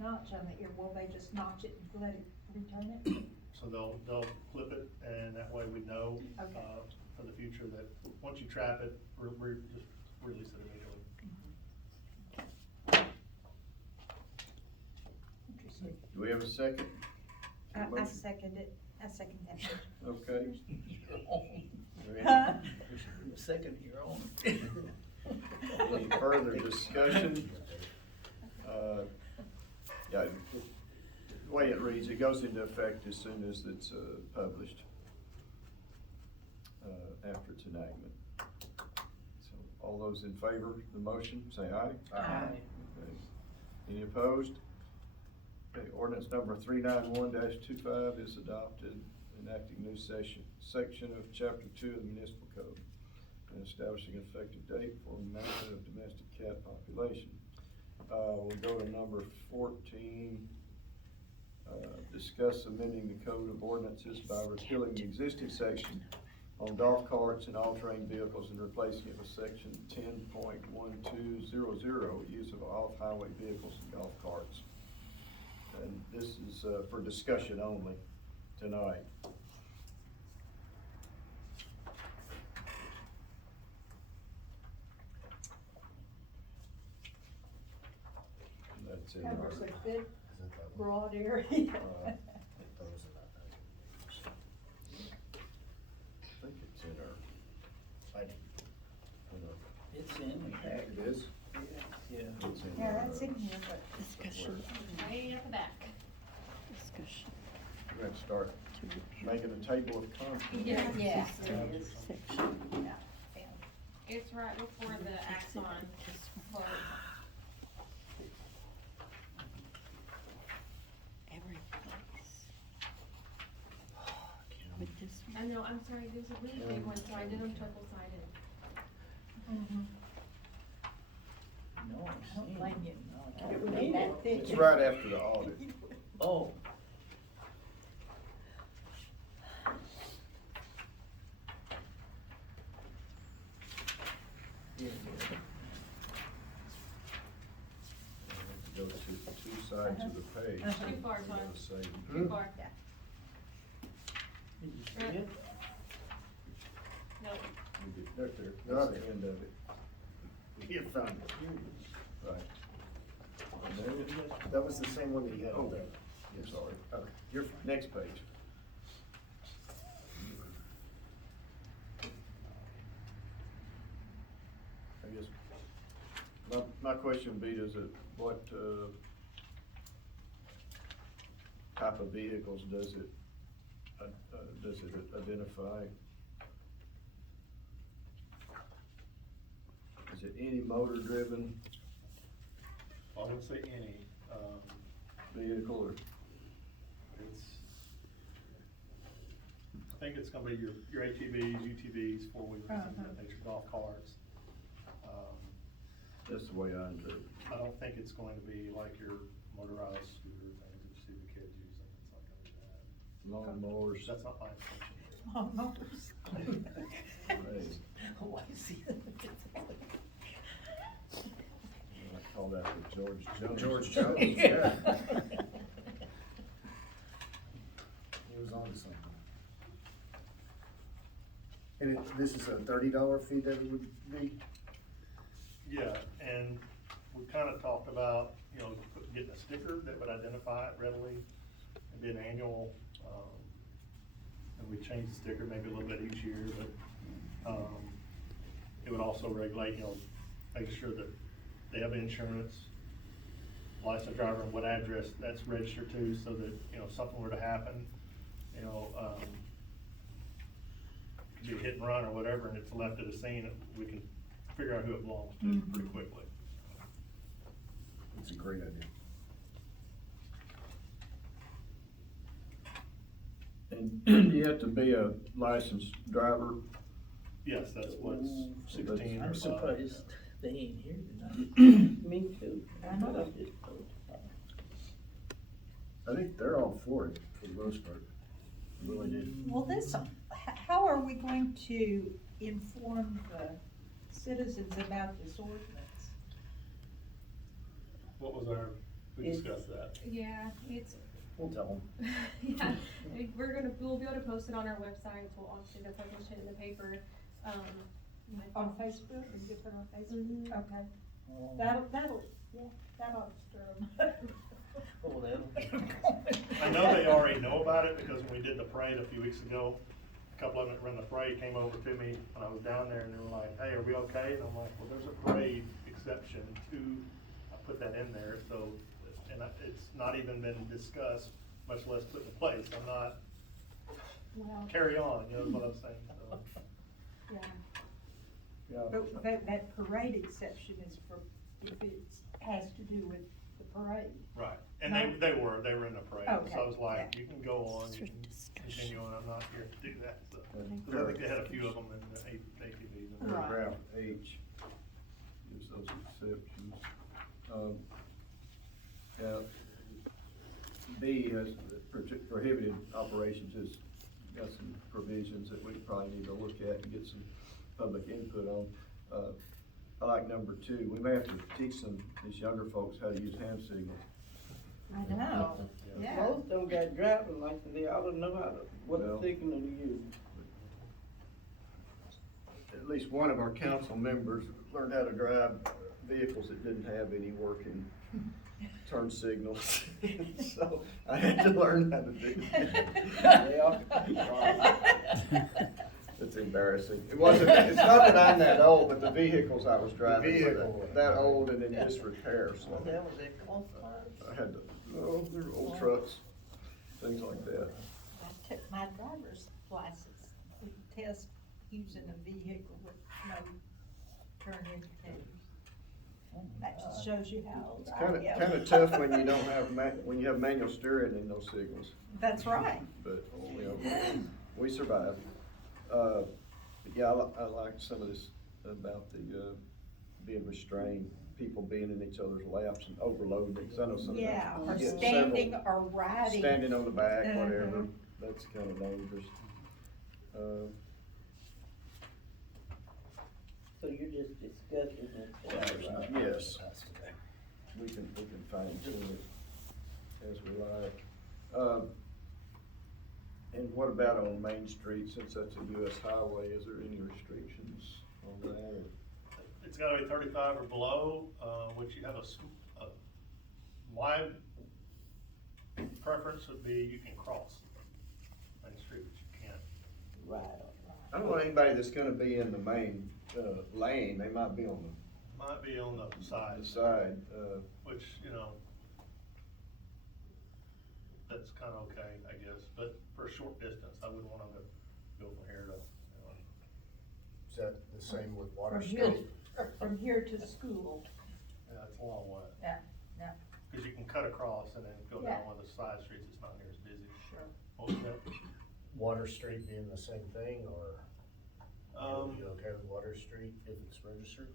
notch on the ear, will they just notch it and let it return it? So they'll clip it, and that way we know, Okay. for the future that once you trap it, just release it immediately. Interesting. Do we have a second? I second it, I second that motion. Okay. Huh? Second your own. Any further discussion? Yeah, the way it reads, it goes into effect as soon as it's published, after its enactment. So all those in favor of the motion, say aye. Aye. Okay. Any opposed? Okay, ordinance number 391-25 is adopted, enacting new section of chapter 2 of the municipal code and establishing an effective date for management of domestic cat population. We'll go to number 14, discuss amending the code of ordinances by repealing the existing section on golf carts and all-terrain vehicles and replacing it with section 10.1200, use of off-highway vehicles and golf carts. And this is for discussion only tonight. And that's in Covers our, a good broad area. I think it's in our, It's in there. it is? Yeah. It's in Yeah, our, that's in here, but. Way at the back. We're going to start making a table of contents. Yeah. Yeah. It's right before the Axon close. I know, I'm sorry, there's a really big one, so I did them triple sided. No, I'm Don't seeing blame you. No, It would be that thick. It's right after the audit. Oh. Yeah, Go to two sides of the page. Too far, Todd. It'll say- Too far. Did you see it? No, Right there, that's the end of it. You found it. Right. And there it is. That was the same one that you had Oh, up there. I'm sorry. Okay, you're fine. Next page. I guess, my question would be, what, type of vehicles does it identify? Is it any motor-driven I wouldn't say any, vehicle or? it's, think it's gonna be your ATVs, UTVs, four-wheelers, things of that nature, golf carts. That's the way I interpret it. I don't think it's going to be like your motorized scooter things that you see the kids using, it's not gonna be that. Lawnmowers. That's not my intention. Lawnmowers. Oh, I see. I call that the George Jones. George Jones, yeah. He was on to something. And this is a $30 fee that it would be? Yeah, and we kinda talked about, you know, getting a sticker that would identify it readily, and be an annual, and we change the sticker maybe a little bit each year, but, it would also regulate, you know, making sure that they have insurance, licensed driver, and what address that's registered to, so that, you know, if something were to happen, you know, could be a hit and run or whatever, and it's left at a scene, we can figure out who it belongs to pretty quickly. It's a great idea. And you have to be a licensed driver? Yes, that's what's 16 or I'm above. surprised they ain't here tonight. Me too. I know. I think they're all for it, for the most part. Really do. Well, how are we going to inform the citizens about this ordinance? What was we discussed that. Yeah, it's, We'll tell them. yeah, we'll be able to post it on our website, we'll obviously publish it in the paper, On Facebook, and get it on Facebook? Mhm. Okay. That'll stir them. Oh, that'll be. I know they already know about it, because when we did the parade a few weeks ago, a couple of them that run the parade came over to me when I was down there, and they were like, hey, are we okay? And I'm like, well, there's a parade exception to, I put that in there, so, and it's not even been discussed, much less put in place. I'm not, Well, carry on, you know what I'm saying, so. yeah. Yeah. But that parade exception is for, if it has to do with the parade. Right, and No. they were in the parade, Okay, so I was like, yeah. you can go on, you can continue on, I'm not here to do that, so. 'Cause I think they had a few of them in the ATVs. and- Right. Paragraph H gives those exceptions. Yeah, B has prohibited operations, has got some provisions that we probably need to look at and get some public input on. I like number 2, we may have to teach these younger folks how to use hand signals. I know, yeah. Most of them got driving license, they ought to know what Well. signal to use. At least one of our council members learned how to drive vehicles that didn't have any working turn signals. So I had to learn how to do that. It's embarrassing. It's not that I'm that old, but the vehicles I was driving were that old and in disrepair, so. That was a close one. I had to, they were old trucks, things like that. I took my driver's license, to test using a vehicle with no turn indicators. That just shows you how old It's I am. kinda tough when you don't have when you have manual steering and no signals, That's right. but, you know, we survived. Yeah, I like some of this about the, being restrained, people being in each other's laps and overloading, because I know sometimes. Yeah, you or get standing several or riding. standing on the back, whatever, Mhm. that's kinda dangerous. So you're just discussing it. Yes, we can fine tune it as we like. And what about on Main Street, since that's a US highway, is there any restrictions on that? Or? It's gotta be 35 or below, which you have my preference would be you can cross Main Street, but you can't. Right. I don't know anybody that's gonna be in the main, lane, they might be on Might be on the the side, side, which, you know, that's kinda okay, I guess, but for a short distance, I wouldn't want them to go from here to, you know. Is that the same with Water From here, Street? from here to school. Yeah, it's a long way. Yeah, yeah, Cause you can cut across and then go Yeah. down one of the side streets, it's not near as busy. sure. What was that? Water Street being the same thing, or you okay with Water Street if it's registered?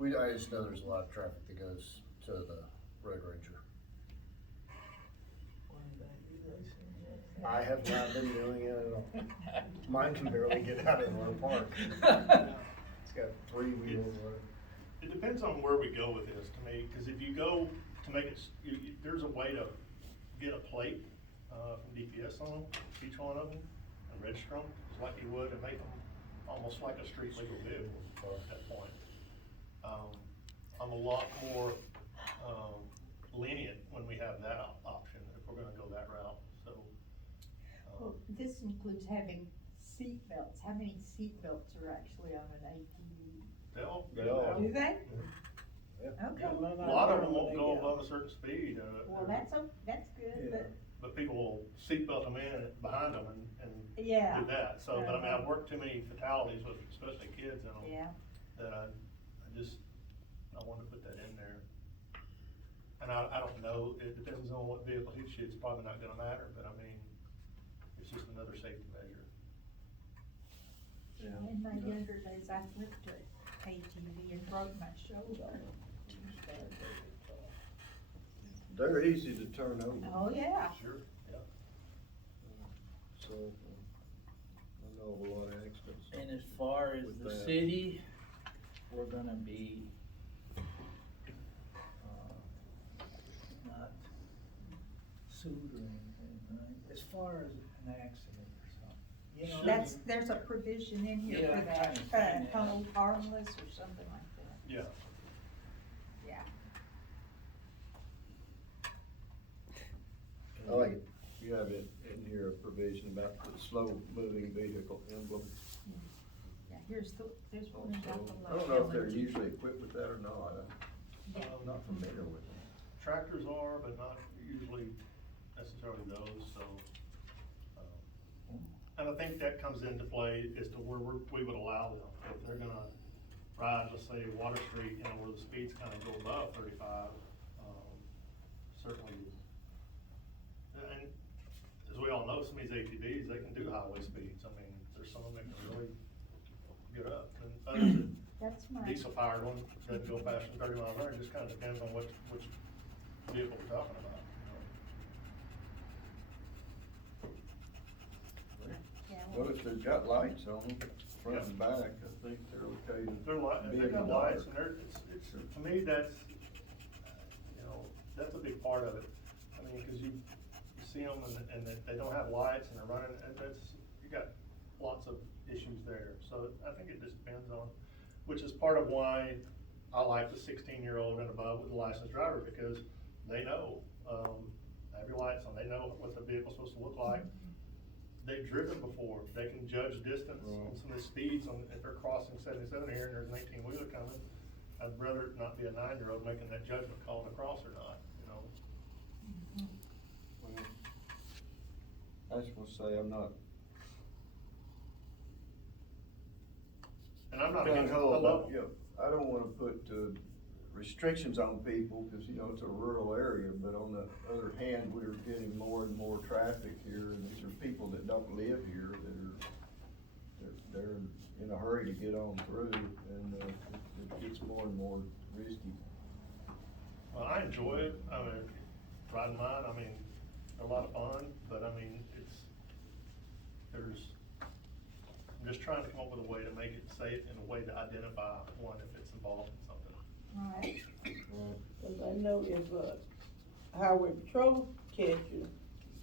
I just know there's a lot of traffic that goes to the Road Ranger. I have not been doing it at all. Mine can barely get out of our park. It's got 3 wheels on it. It depends on where we go with this, to me, because if you go to make it, there's a way to get a plate, from DPS on them, each one of them, and register them, just like you would, and make them almost like a street legal vehicle at that point. I'm a lot more, lenient when we have that option, if we're gonna go that route, so. Well, this includes having seat belts. How many seat belts are actually on an ATV? They all. Do they? Yeah. Okay. A lot of them won't go above a certain speed. Well, that's good, but, But people will seatbelt them in behind them and yeah. do that. So, but I mean, I've worked too many fatalities with especially kids in them. Yeah. That I wanted to put that in there. And I don't know, it depends on what vehicle he shoots, probably not gonna matter, but I mean, it's just another safety measure. In my younger days, I flipped an ATV and broke my shoulder. They're easy to turn over. Oh, yeah. Sure, yeah. So, I know of a lot of accidents. And as far as with the that. city, we're gonna be, not sued or anything, right? As far as an accident or something, you know? There's a provision in here Yeah, for I that, understand that. hold harmless or something like that. Yeah. Yeah. I like it. You have it in here, a provision about the slow-moving vehicle emblem. Yeah, here's one about the. I don't know if they're usually equipped with that or not. Yeah. I'm not familiar with them. Tractors are, but not usually necessarily those, so. And I think that comes into play as to where we would allow them. If they're gonna ride, let's say, Water Street, you know, where the speeds kind of go above 35, certainly. And as we all know, some of these ATVs, they can do highway speeds. I mean, there's some of them that can really get up. And others, That's my. diesel powered one doesn't go faster than 30 miles an hour. It just kind of depends on which vehicle we're talking about. Yeah, Well, if they've got lights on them, front and back, I think they're okay. They've got lights, and it's, to me, that's, you know, that's a big part of it. I mean, cause you see them and they don't have lights and they're running, and you got lots of issues there. So I think it just depends on, which is part of why I like the 16-year-old and above with a licensed driver, because they know, have your lights on, they know what the vehicle's supposed to look like. They've driven before, they can judge distance on some of the speeds if they're crossing 77 here and there's an 18-wheeler coming. I'd rather it not be a 9-year-old making that judgment call to cross or not, you know? Well, I just wanna say, I'm not. And I'm not against, I love them. I don't wanna put, restrictions on people, cause you know, it's a rural area, but on the other hand, we're getting more and more traffic here, and these are people that don't live here, they're in a hurry to get on through, and, it gets more and more risky. Well, I enjoy it, I mean, riding mine, I mean, they're a lot of fun, but I mean, I'm just trying to come up with a way to make it safe and a way to identify one if it's involved in something. Right. Cause I know if, highway patrol catch you,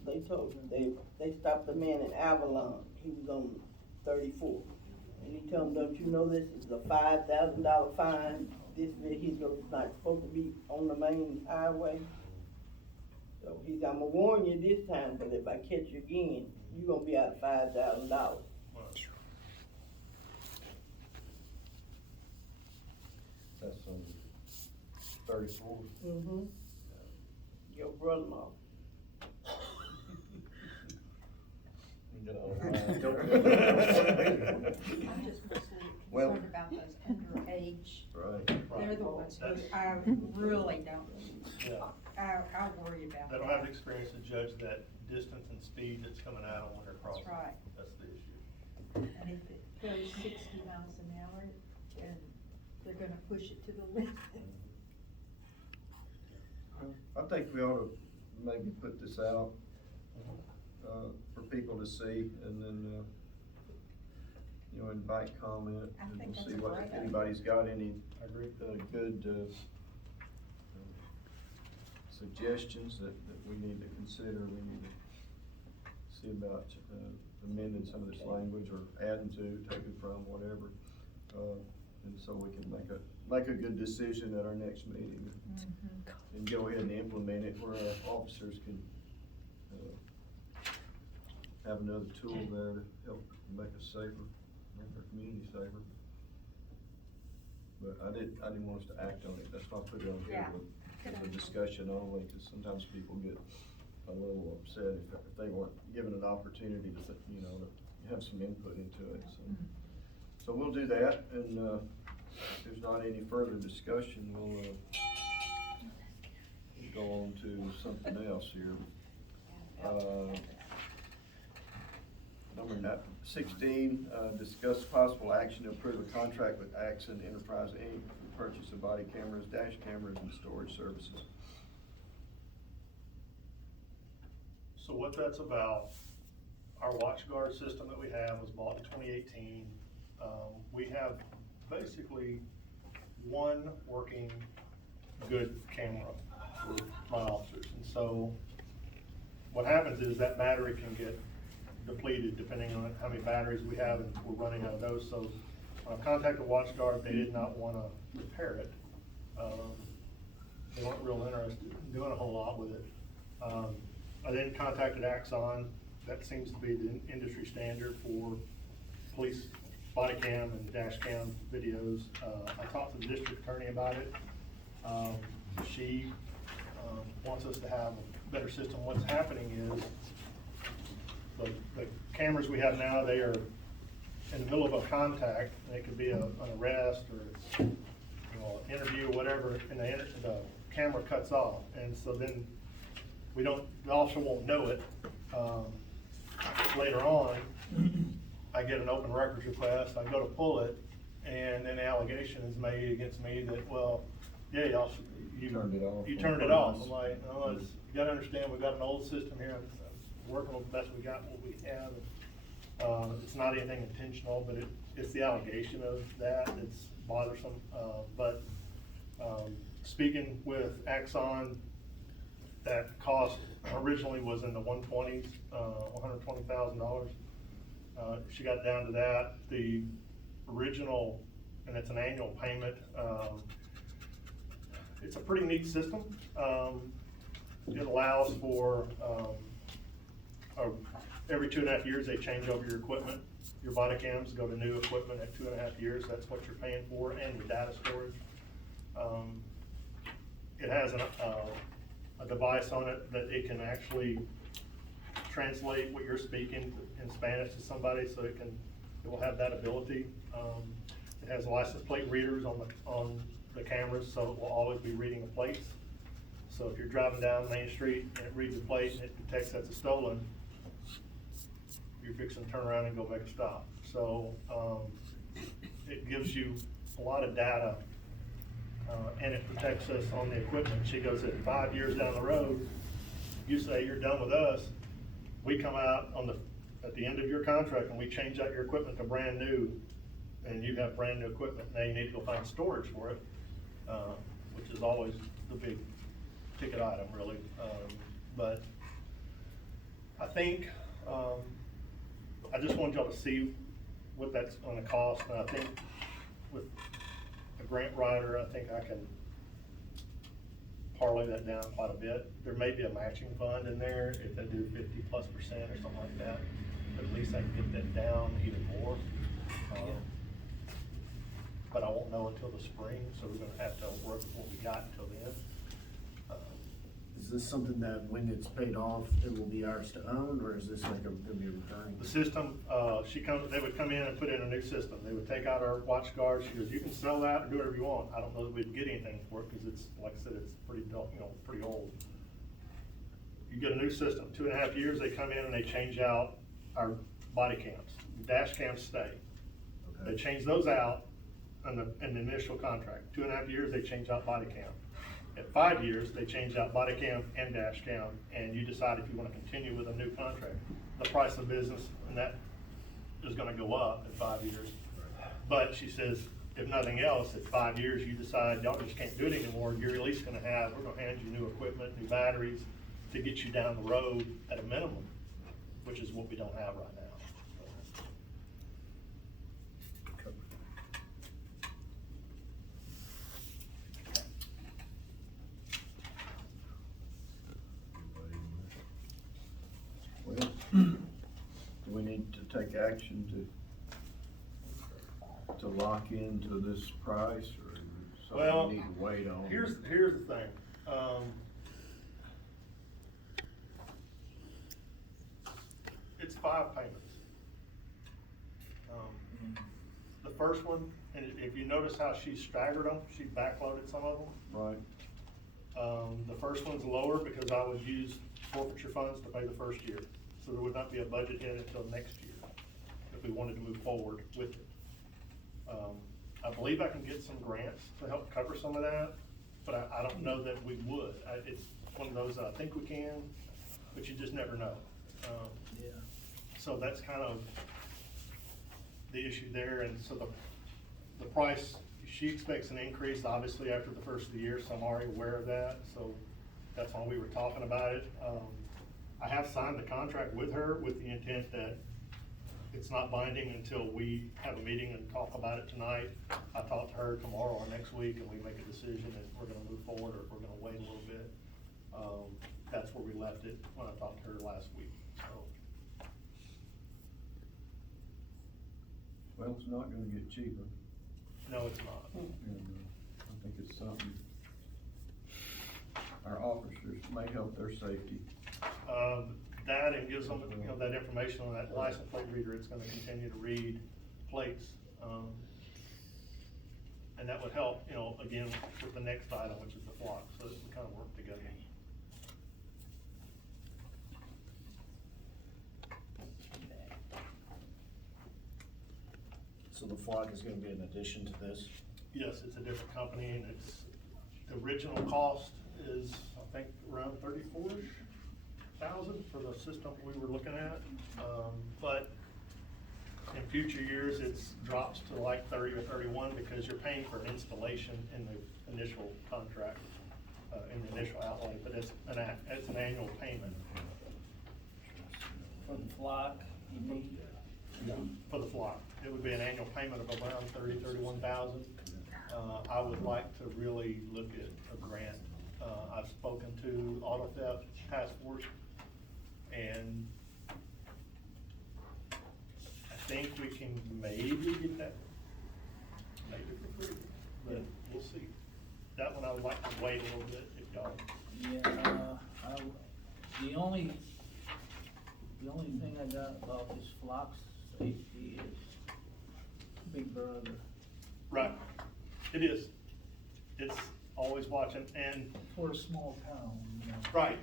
they told them, they stopped a man in Avalon, he was on 34. And he told them, don't you know this is a $5,000 fine, this vehicle's not supposed to be on the main highway? So he's, I'ma warn you this time, but if I catch you again, you gonna be out of $5,000. That's on 34. Mm-hmm. Your brother-in-law. I'm just mostly Well- concerned about those underage. Right. They're the ones who I really don't. Yeah. I'll worry about They that. don't have the experience to judge that distance and speed that's coming at them when they're crossing. That's right. That's the issue. And if it goes 60 miles an hour, then they're gonna push it to the limit. I think we ought to maybe put this out, for people to see, and then, you know, invite comment, I and think we'll that's see a what, great if idea. anybody's got any, I agree. good, suggestions that we need to consider, we need to see about, amending some of this language, or adding to, taking from, whatever. And so we can make a good decision at our next meeting, and go ahead and implement it where our officers can, have another tool there to help make us safer, make our community safer. But I didn't want us to act on it, that's why I put it on here with a discussion only, because sometimes people get a little upset if they weren't given an opportunity to, you know, to have some input into it, so. So we'll do that, and, if there's not any further discussion, we'll go on to something else here. Number 16, discuss possible action to approve a contract with Axon Enterprise Inc. for purchase of body cameras, dash cameras, and storage services. So what that's about, our WatchGuard system that we have was bought in 2018. We have basically one working good camera for my officers. And so what happens is that battery can get depleted depending on how many batteries we have, and we're running out of those. So when I contacted WatchGuard, they did not want to repair it. They weren't real interested in doing a whole lot with it. I then contacted Axon. That seems to be the industry standard for police body cam and dash cam videos. I talked to the district attorney about it. She wants us to have a better system. What's happening is the cameras we have now, they are in the middle of a contact, and it could be an arrest or, you know, an interview or whatever, and the camera cuts off, and so then the officer won't know it. Later on, I get an open records request, I go to pull it, and then the allegation is made against me that, well, yeah, you Turned it off. You turned it off. I'm like, no, you gotta understand, we've got an old system here, I'm working with the best we got, what we have. It's not anything intentional, but it's the allegation of that that's bothersome. But speaking with Axon, that cost originally was in the 120s, $120,000. She got down to that. The original, and it's an annual payment. It's a pretty neat system. It allows for, every 2.5 years, they change over your equipment. Your body cams go to new equipment at 2.5 years. That's what you're paying for, and your data storage. It has a device on it that it can actually translate what you're speaking in Spanish to somebody, so it will have that ability. It has license plate readers on the cameras, so it will always be reading the plates. So if you're driving down Main Street and it reads the plate and it detects that's a stolen, you're fixing to turn around and go make a stop. So it gives you a lot of data, and it protects us on the equipment. She goes, at 5 years down the road, you say you're done with us, we come out at the end of your contract and we change out your equipment to brand new, and you have brand new equipment. Now you need to go find storage for it, which is always the big ticket item, really. But I think, I just wanted y'all to see what that's gonna cost, and I think with a grant writer, I think I can parlay that down quite a bit. There may be a matching fund in there if they do 50+% or something like that, but at least I can get that down even more. But I won't know until the spring, so we're gonna have to work with what we got until then. Is this something that when it's paid off, it will be ours to own, or is this like gonna be recurring? The system, they would come in and put in a new system. They would take out our watch guard. She goes, you can sell that or do whatever you want. I don't know that we'd get anything for it, because it's, like I said, it's pretty dull, pretty old. You get a new system, 2.5 years, they come in and they change out our body cams. Dash cams stay. They change those out in the initial contract. 2.5 years, they change out body cam. At 5 years, they change out body cam and dash cam, and you decide if you wanna continue with a new contract. The price of business, and that is gonna go up in 5 years. But she says, if nothing else, at 5 years, you decide y'all just can't do it anymore, you're at least gonna have, we're gonna hand you new equipment, new batteries, to get you down the road at a minimum, which is what we don't have right now. Well, do we need to take action to lock into this price, or is it something we need to wait on? Here's the thing. It's 5 payments. The first one, and if you notice how she staggered them, she backloaded some of them. Right. The first one's lower because I would use forfeiture funds to pay the first year. So there would not be a budget hit until next year if we wanted to move forward with it. I believe I can get some grants to help cover some of that, but I don't know that we would. It's one of those, I think we can, but you just never know. Yeah. So that's kind of the issue there, and so the price, she expects an increase, obviously, after the first of the year, so I'm already aware of that, so that's why we were talking about it. I have signed the contract with her with the intent that it's not binding until we have a meeting and talk about it tonight. I talk to her tomorrow or next week, and we make a decision if we're gonna move forward or if we're gonna wait a little bit. That's where we left it when I talked to her last week, so. Well, it's not gonna get cheaper, No, it's not. and I think it's something our officers may help their safety. That, and gives them, that information on that license plate reader, it's gonna continue to read plates. And that would help, again, with the next item, which is the flock, so that we kind of work together. So the flock is gonna be in addition to this? Yes, it's a different company, and the original cost is, I think, around 34,000 for the system we were looking at. But in future years, it's drops to like 30 or 31 because you're paying for an installation in the initial contract, in the initial outlay, but it's an annual payment. For the flock, you need. For the flock, it would be an annual payment of around 31,000. I would like to really look at a grant. I've spoken to Auto Theft Task Force, and I think we can maybe get that, maybe for free, but we'll see. That one I would like to wait a little bit if y'all. Yeah, the only thing I got about this flock safety is Big Brother. Right, it is. It's always watching, and. For a small town, you know. Right.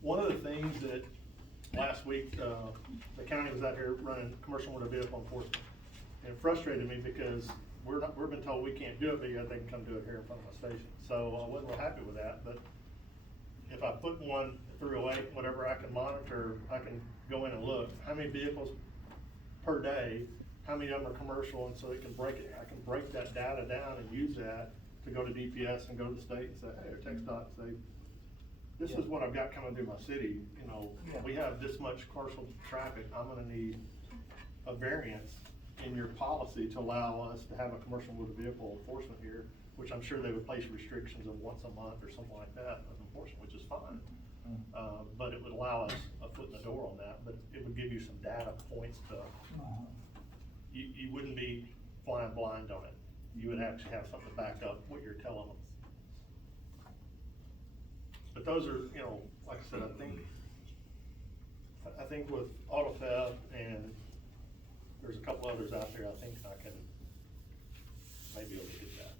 One of the things that last week, the county was out here running commercial motor vehicle enforcement. And it frustrated me because we're been told we can't do it, but yet they can come do it here in front of my station. So I wasn't real happy with that, but if I put one at 308, whatever I can monitor, I can go in and look, how many vehicles per day, how many of them are commercial, and so it can break it. I can break that data down and use that to go to DPS and go to the state and say, hey, or TxDOT, say, this is what I've got coming through my city, we have this much commercial traffic, I'm gonna need a variance in your policy to allow us to have a commercial motor vehicle enforcement here, which I'm sure they would place restrictions of once a month or something like that of enforcement, which is fine. But it would allow us a foot in the door on that, but it would give you some data points to, you wouldn't be flying blind on it. You would actually have something to back up what you're telling them. But those are, you know, like I said, I think with auto theft and there's a couple others out there, I think I can maybe able to get that.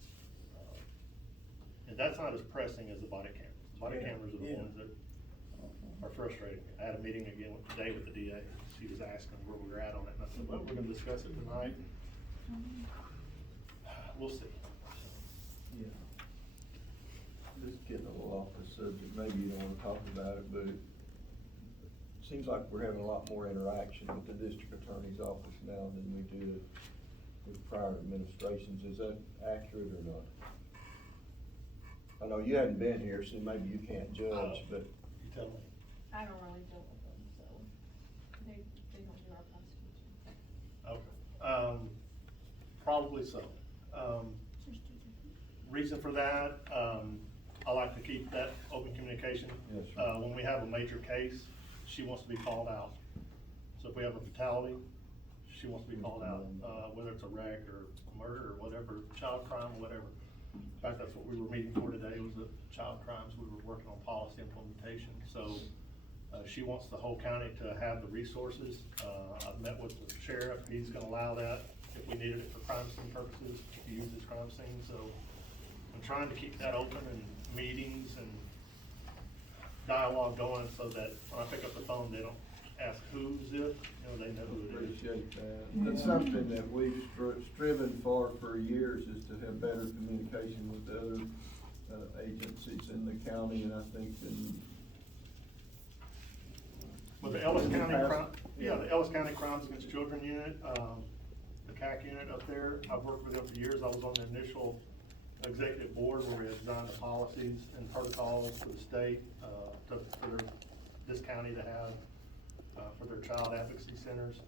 And that's not as pressing as the body cameras. The body cameras are the ones that are frustrating. I had a meeting again today with the DA. She was asking where we were at on it, and I said, well, we're gonna discuss it tonight. We'll see. Yeah. Just getting a little off the subject, maybe you don't wanna talk about it, but it seems like we're having a lot more interaction with the district attorney's office now than we did with prior administrations. Is that accurate or not? I know you hadn't been here, so maybe you can't judge, but. You tell me. I don't really deal with them, so they don't do our prosecution. Okay. Probably so. Reason for that, I like to keep that open communication. Yes, sir. When we have a major case, she wants to be called out. So if we have a fatality, she wants to be called out, whether it's a wreck or murder or whatever, child crime, whatever. In fact, that's what we were meeting for today, was the child crimes. We were working on policy implementation. So she wants the whole county to have the resources. I've met with the sheriff. He's gonna allow that if we needed it for crime scene purposes, to use this crime scene. So I'm trying to keep that open and meetings and dialogue going so that when I pick up the phone, they don't ask who's it, you know, they know who it is. Appreciate that. That's something that we've striven for years, is to have better communication with the other agencies in the county, and I think With the Ellis County the Ellis County Crimes Against Children unit, the CAC unit up there, I've worked with them for years. I was on the initial executive board where we had designed the policies and protocols for the state, for this county to have, for their child advocacy centers.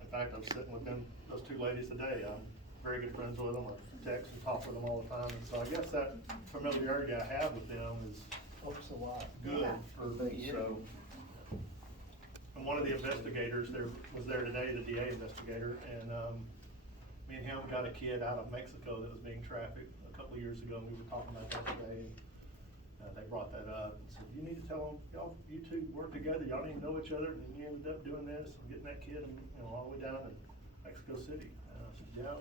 In fact, I was sitting with them, those two ladies today. I'm very good friends with them. I text and talk with them all the time. And so I guess that familiarity I have with them is Helps a lot. good for think so. And one of the investigators was there today, the DA investigator, and me and him got a kid out of Mexico that was being trafficked a couple of years ago, and we were talking about that today. They brought that up and said, you need to tell them, y'all, you two work together, y'all didn't even know each other, and then you ended up doing this and getting that kid, all the way down to Mexico City. And I said, yeah,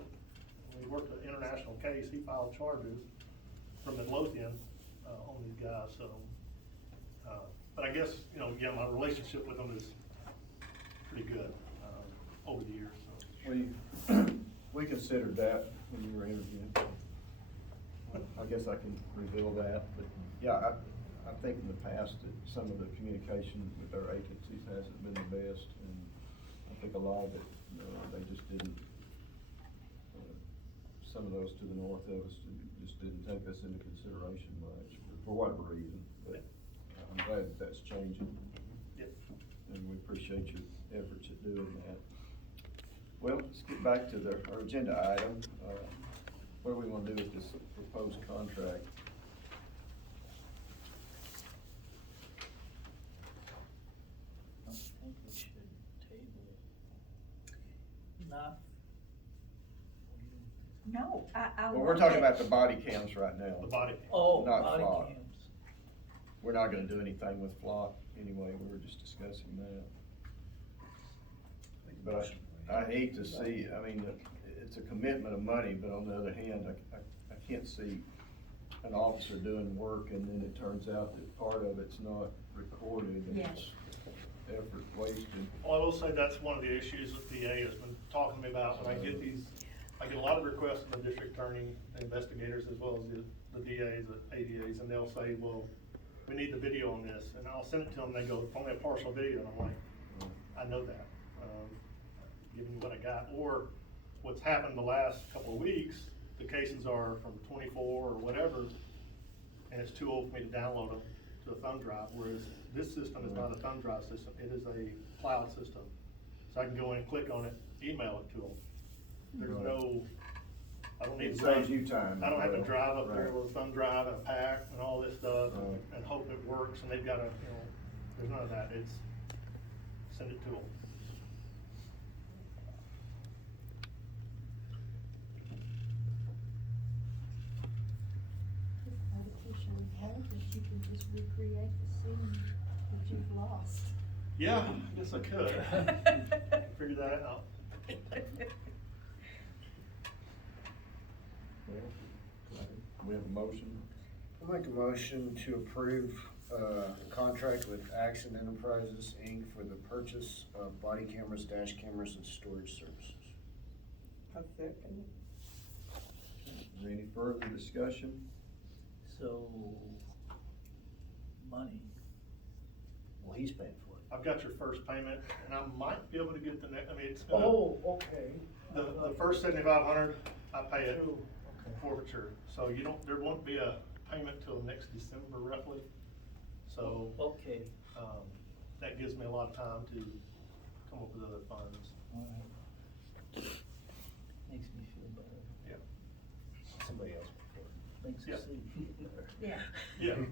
when we worked an international case, he filed charges from Midlothian on these guys, so. But I guess, again, my relationship with them is pretty good over the years, so. We considered that when you were interviewing. I guess I can reveal that, but yeah, I think in the past that some of the communication with our agencies hasn't been the best, and I think a lot of it, they just didn't, some of those to the north of us just didn't take us into consideration much, for whatever reason, but I'm glad that that's changing. Yep. And we appreciate your efforts at doing that. Well, let's get back to our agenda item. What do we want to do with this proposed contract? I think we should table. Not. No, I. Well, we're talking about the body cams right now. The body. Oh, Not body flock. cams. We're not gonna do anything with flock anyway, we were just discussing that. But I hate to see, it's a commitment of money, but on the other hand, I can't see an officer doing work and then it turns out that part of it's not recorded and it's effort wasted. Well, I will say that's one of the issues that DA has been talking to me about. When I get a lot of requests from the district attorney, investigators, as well as the DAs, the ADAs, and they'll say, well, we need the video on this, and I'll send it to them, and they go, only a partial video, and I'm like, I know that, give me what I got. Or what's happened the last couple of weeks, the cases are from 24 or whatever, and it's too old for me to download them to a thumb drive, whereas this system is not a thumb drive system, it is a cloud system. So I can go in and click on it, email it to them. There's no, I don't need It to. saves you time. I don't have to drive up there Right. with a thumb drive and a pack and all this stuff Right. and hope it works, and they've got to, there's none of that, it's, send it to them. Notification have is you can just recreate the scene that you've lost. Yeah, I guess I could. Figure that out. We have a motion. I'll make a motion to approve, a contract with Accent Enterprises, Inc. for the purchase of body cameras, dash cameras, and storage services. I second it. Is there any further discussion? So, money. Well, he's paying for it. I've got your first payment, and I might be able to get the next, I mean, it's gonna, Okay. the first 7,500, I pay it Okay. forfeiture. So you don't, there won't be a payment till next December roughly. So, Okay. that gives me a lot of time to come up with other funds. Makes me feel better. Yeah. Somebody else before. Makes Yeah. us feel better. Yeah. Yeah.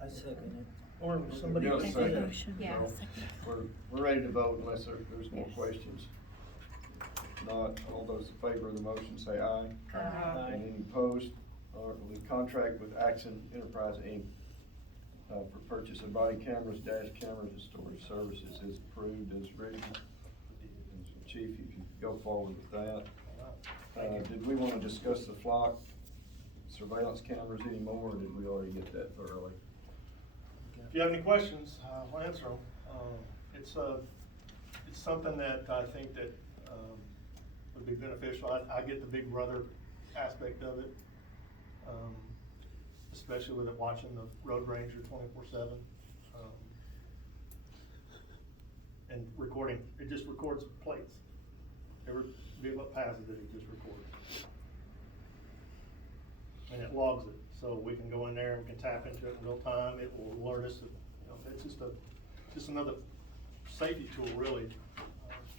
I second it. Or somebody Yeah, else second. say that. Yeah. So, we're ready to vote unless there's more questions. If not, all those in favor of the motion say aye. Aye. And any opposed? The contract with Accent Enterprise, Inc. For purchase of body cameras, dash cameras, and storage services is approved as written. And so, Chief, if you could go forward with that. Did we wanna discuss the flock surveillance cameras anymore, or did we already get that thoroughly? If you have any questions, I'll answer them. It's something that I think that, would be beneficial. I get the big brother aspect of it. Especially with it watching the road ranger 24/7. And recording, it just records plates. Every vehicle that passes it, it just records. And it logs it, so we can go in there and we can tap into it in real time. It will alert us, it's just another safety tool really,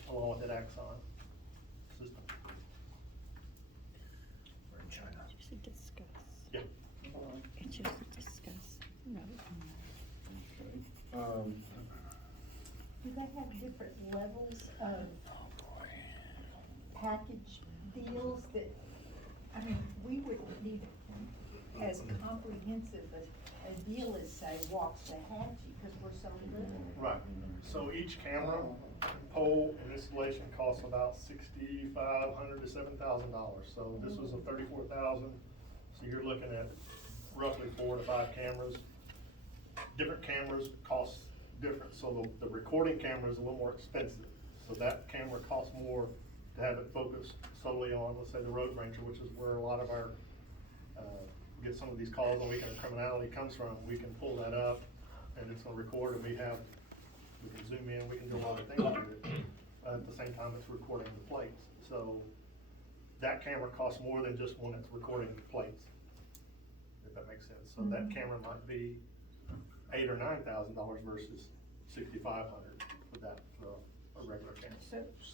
along with that Axon system. We're in China. Just a discuss. Yeah. It's just a discuss. No. Do they have different levels of package deals that, I mean, we wouldn't need as comprehensive a deal as, say, Waxahachie, because we're so little. Right, so each camera, pole, and installation costs about $6,500 to $7,000. So this was a $34,000, so you're looking at roughly 4 to 5 cameras. Different cameras cost different, so the recording camera is a little more expensive. So that camera costs more to have it focused solely on, let's say, the road ranger, which is where a lot of our, get some of these calls on weekend criminality comes from. We can pull that up and it's gonna record, and we can zoom in, we can do a lot of things with it. At the same time, it's recording the plates. So that camera costs more than just one that's recording the plates, if that makes sense. So that camera might be $8,000 or $9,000 versus $6,500 for that, for a regular camera.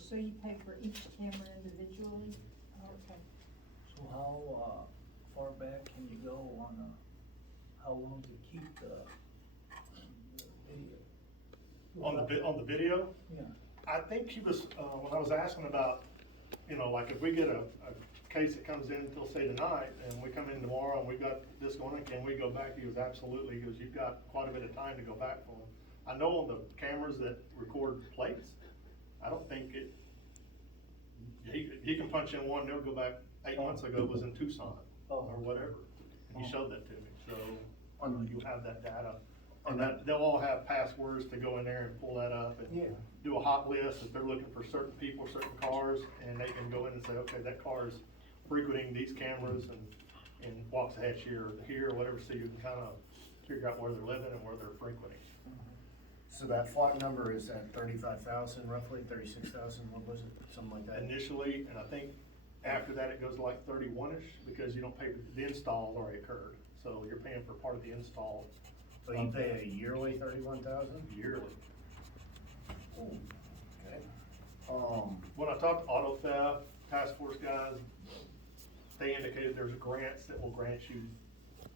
So you pay for each camera individually? Okay. So how, far back can you go on, how long to keep the video? On the video? Yeah. I think he was, when I was asking about, like if we get a case that comes in until say tonight, and we come in tomorrow and we got this going, and can we go back? He goes, absolutely, because you've got quite a bit of time to go back for them. I know on the cameras that record plates, I don't think he can punch in one, they'll go back 8 months ago, it was in Tucson, or whatever. And he showed that to me, so you have that data. And that, they'll all have passwords to go in there and pull that up and do a hot list if they're looking for certain people, certain cars, and they can go in and say, okay, that car is frequenting these cameras and Waxahachie or here or whatever, so you can kind of figure out where they're living and where they're frequenting. So that flock number is at 35,000 roughly, 36,000, what was it, something like that? Initially, and I think after that it goes to like 31-ish, because you don't pay, the install's already occurred, so you're paying for part of the install. So you pay a yearly 31,000? Yearly. Okay. When I talked to auto theft task force guys, they indicated there's grants that will grant you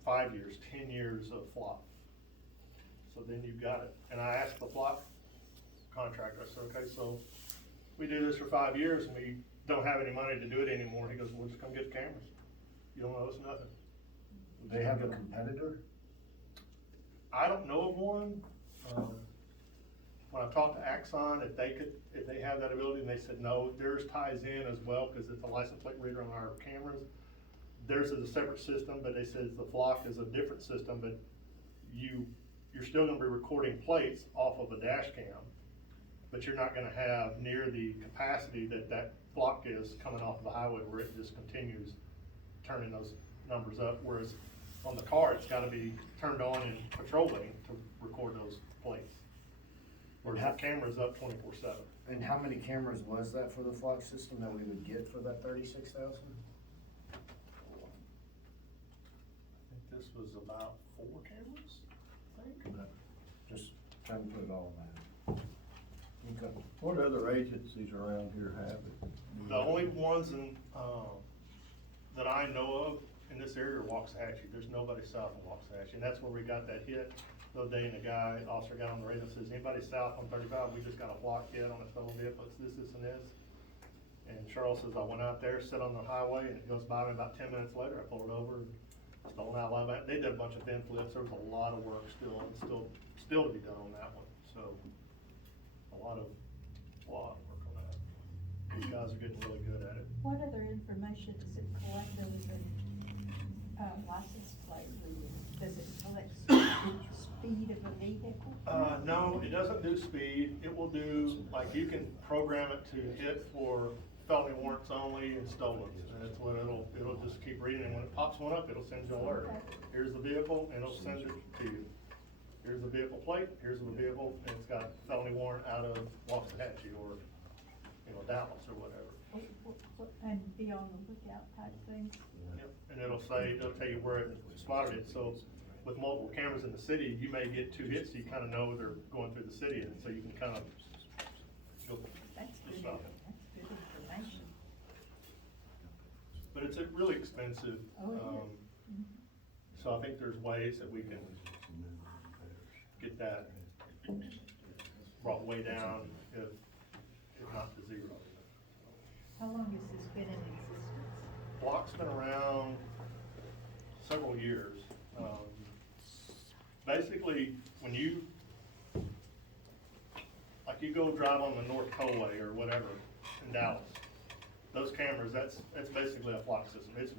5 years, 10 years of flock. So then you've got it. And I asked the flock contractor, I said, okay, so we do this for 5 years and we don't have any money to do it anymore. He goes, well, just come get the cameras. You don't owe us nothing. They have a competitor? I don't know of one. When I talked to Axon, if they have that ability, and they said, no, theirs ties in as well, cause it's a license plate reader on our cameras. Theirs is a separate system, but they said the flock is a different system, but you're still gonna be recording plates off of a dash cam, but you're not gonna have near the capacity that flock is coming off the highway where it just continues turning those numbers up, whereas on the car, it's gotta be turned on in patrol lane to record those plates. Whereas the camera's up 24/7. And how many cameras was that for the flock system that we would get for that 36,000? I think this was about 4 cameras, I think. Just trying to put it all in that. Okay. What other agencies around here have it? The only ones that I know of in this area are Waxahachie. There's nobody south of Waxahachie, and that's where we got that hit the other day, and the officer got on the radio and says, anybody south on 35, we just got a flock hit on a stolen vehicle, it's this, and this. And Charles says, I went out there, sit on the highway, and it goes by me about 10 minutes later, I pulled it over, and stolen out loud. They did a bunch of VIN flips, there was a lot of work still to be done on that one, so a lot of work on that. These guys are getting really good at it. What other information does it collect other than, license plate reading? Does it collect speed of a vehicle? No, it doesn't do speed. It will do, like, you can program it to hit for felony warrants only and stolen. And that's what it'll just keep reading, and when it pops one up, it'll send you an alert. Here's the vehicle, and it'll send it to you. Here's the vehicle plate, here's the vehicle, and it's got felony warrant out of Waxahachie or, Dallas or whatever. And be on the lookout type thing? Yep, and it'll tell you where it spotted it, so with multiple cameras in the city, you may get 2 hits, so you kinda know they're going through the city, and so you can kind of go. That's good, stop. that's good information. But it's really expensive. Oh, yeah. So I think there's ways that we can get that brought way down, if not to 0. How long has this been in existence? Block's been around several years. Basically, when you go drive on the North Tollway or whatever in Dallas, those cameras, that's basically a flock system. It's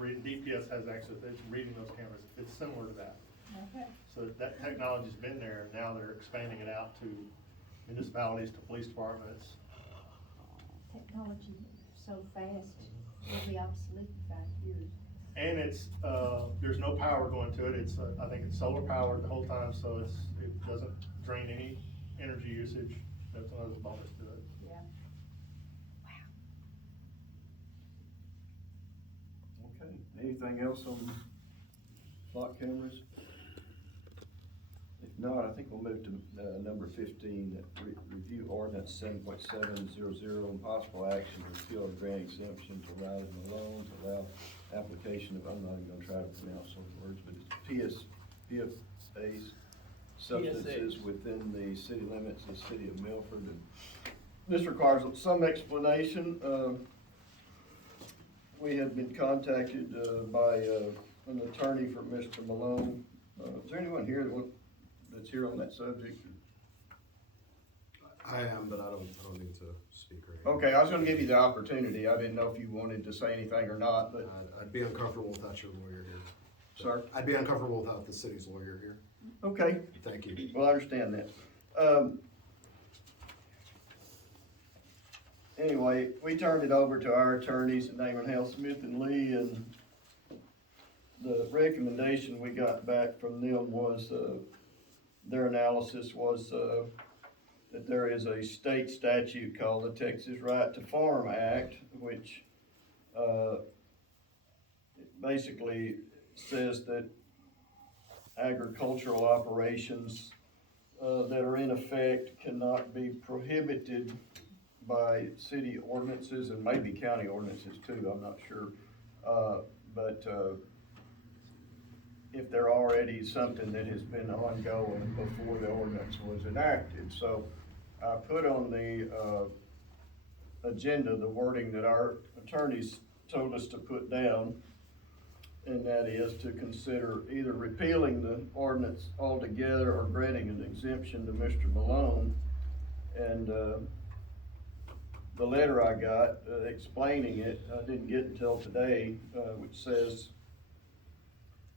reading, DPS has access, it's reading those cameras. It's similar to that. Okay. So that technology's been there, and now they're expanding it out to municipalities, to police departments. Technology so fast, it'll be obsolete in 5 years. And it's, there's no power going to it. It's, I think it's solar powered the whole time, so it doesn't drain any energy usage. That's another bonus to it. Yeah. Okay, anything else on flock cameras? If not, I think we'll move to, number 15, review ordinance 7.700 and possible action to repeal or grant exemption to rise in loans, allow application of, I'm not even gonna try to pronounce those words, but it's PFAs substances within the city limits of the city of Milford. And this requires some explanation. We had been contacted by an attorney for Mr. Malone. Is there anyone here that's here on that subject? I am, but I don't need to speak right now. Okay, I was gonna give you the opportunity. I didn't know if you wanted to say anything or not, but. I'd be uncomfortable without your lawyer here. Sir? I'd be uncomfortable without the city's lawyer here. Okay. Thank you. Well, I understand that. Anyway, we turned it over to our attorneys, Damon Hale Smith and Lee, and the recommendation we got back from them was, their analysis was, that there is a state statute called the Texas Right to Farm Act, which, basically says that agricultural operations that are in effect cannot be prohibited by city ordinances and maybe county ordinances too, I'm not sure. But if they're already something that has been ongoing before the ordinance was enacted. So I put on the agenda the wording that our attorneys told us to put down. and that is to consider either repealing the ordinance altogether or granting an exemption to Mr. Malone. And, the letter I got, explaining it, I didn't get until today, which says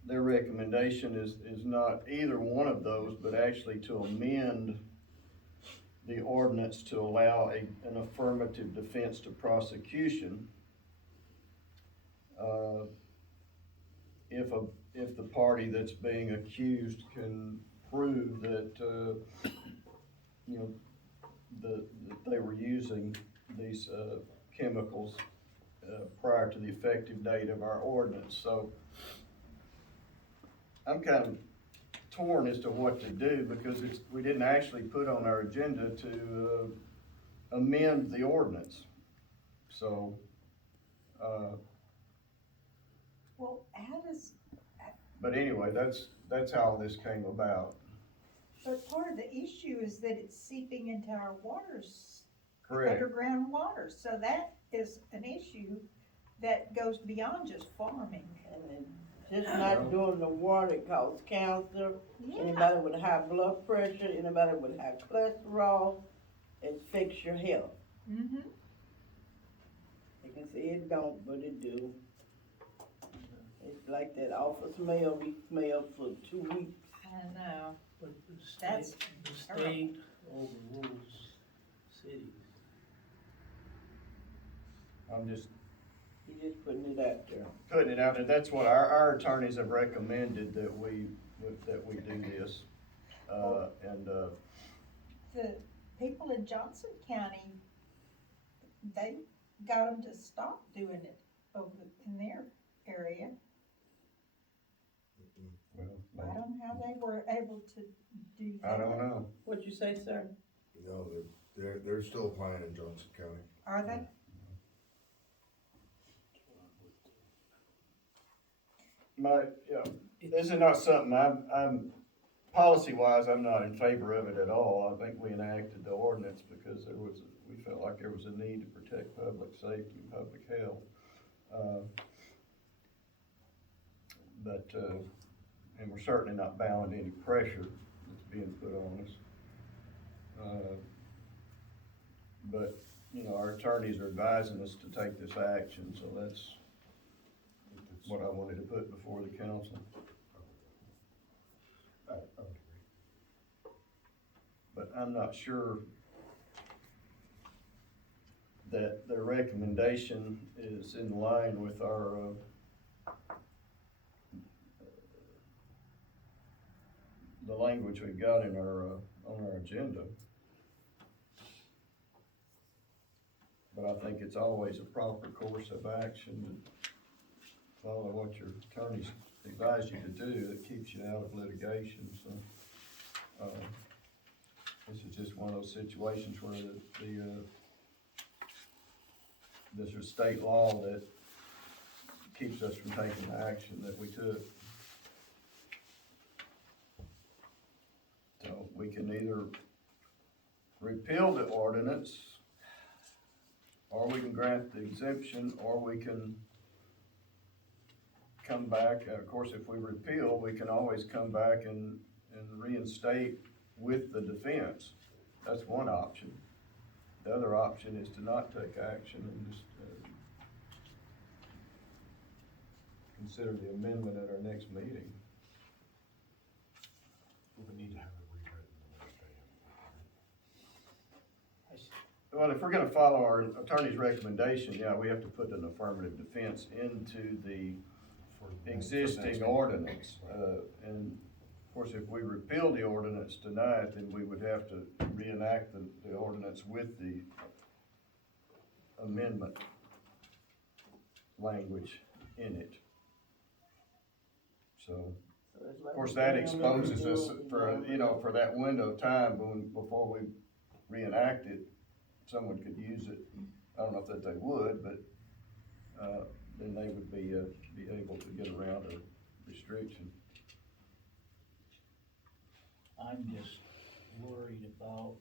their recommendation is not either one of those, but actually to amend the ordinance to allow an affirmative defense to prosecution. If the party that's being accused can prove that, you know, that they were using these, chemicals, prior to the effective date of our ordinance. So I'm kind of torn as to what to do, because we didn't actually put on our agenda to, amend the ordinance. So, Well, how does, but anyway, that's how this came about. but part of the issue is that it's seeping into our waters. Correct. Underground water, so that is an issue that goes beyond just farming. And then just not doing the water, it causes cancer. Yeah. Anybody with high blood pressure, anybody with high cholesterol, it affects your health. Mm-hmm. You can say it don't, but it do. It's like that awful smell we smelled for 2 weeks. I know. But That's the state overrules cities. I'm just You just putting it out there. putting it out there. That's what our attorneys have recommended, that we do this. The people in Johnson County, they got them to stop doing it over in their area. I don't know how they were able to do that. I don't know. What'd you say, sir? No, they're still applying in Johnson County. Are they? This is not something I'm policy-wise, I'm not in favor of it at all. I think we enacted the ordinance because we felt like there was a need to protect public safety and public health. And we're certainly not bowing to any pressure that's being put on us. But, you know, our attorneys are advising us to take this action, so that's what I wanted to put before the council. I would agree. But I'm not sure that their recommendation is in line with our, the language we've got in our, on our agenda. But I think it's always a proper course of action to follow what your attorneys advise you to do that keeps you out of litigation, so. This is just one of those situations where there's a state law that keeps us from taking the action that we took. So we can either repeal the ordinance, or we can grant the exemption, or we can come back. Of course, if we repeal, we can always come back and reinstate with the defense. That's one option. The other option is to not take action and just consider the amendment at our next meeting. We need to have it rewritten the next day. Well, if we're gonna follow our attorney's recommendation, yeah, we have to put an affirmative defense into the existing ordinance. And of course, if we repeal the ordinance tonight, then we would have to reenact the ordinance with the amendment language in it. So, of course, that exposes us for, you know, for that window of time before we reenact it, someone could use it. I don't know that they would, but, then they would be able to get around a restriction. I'm just worried about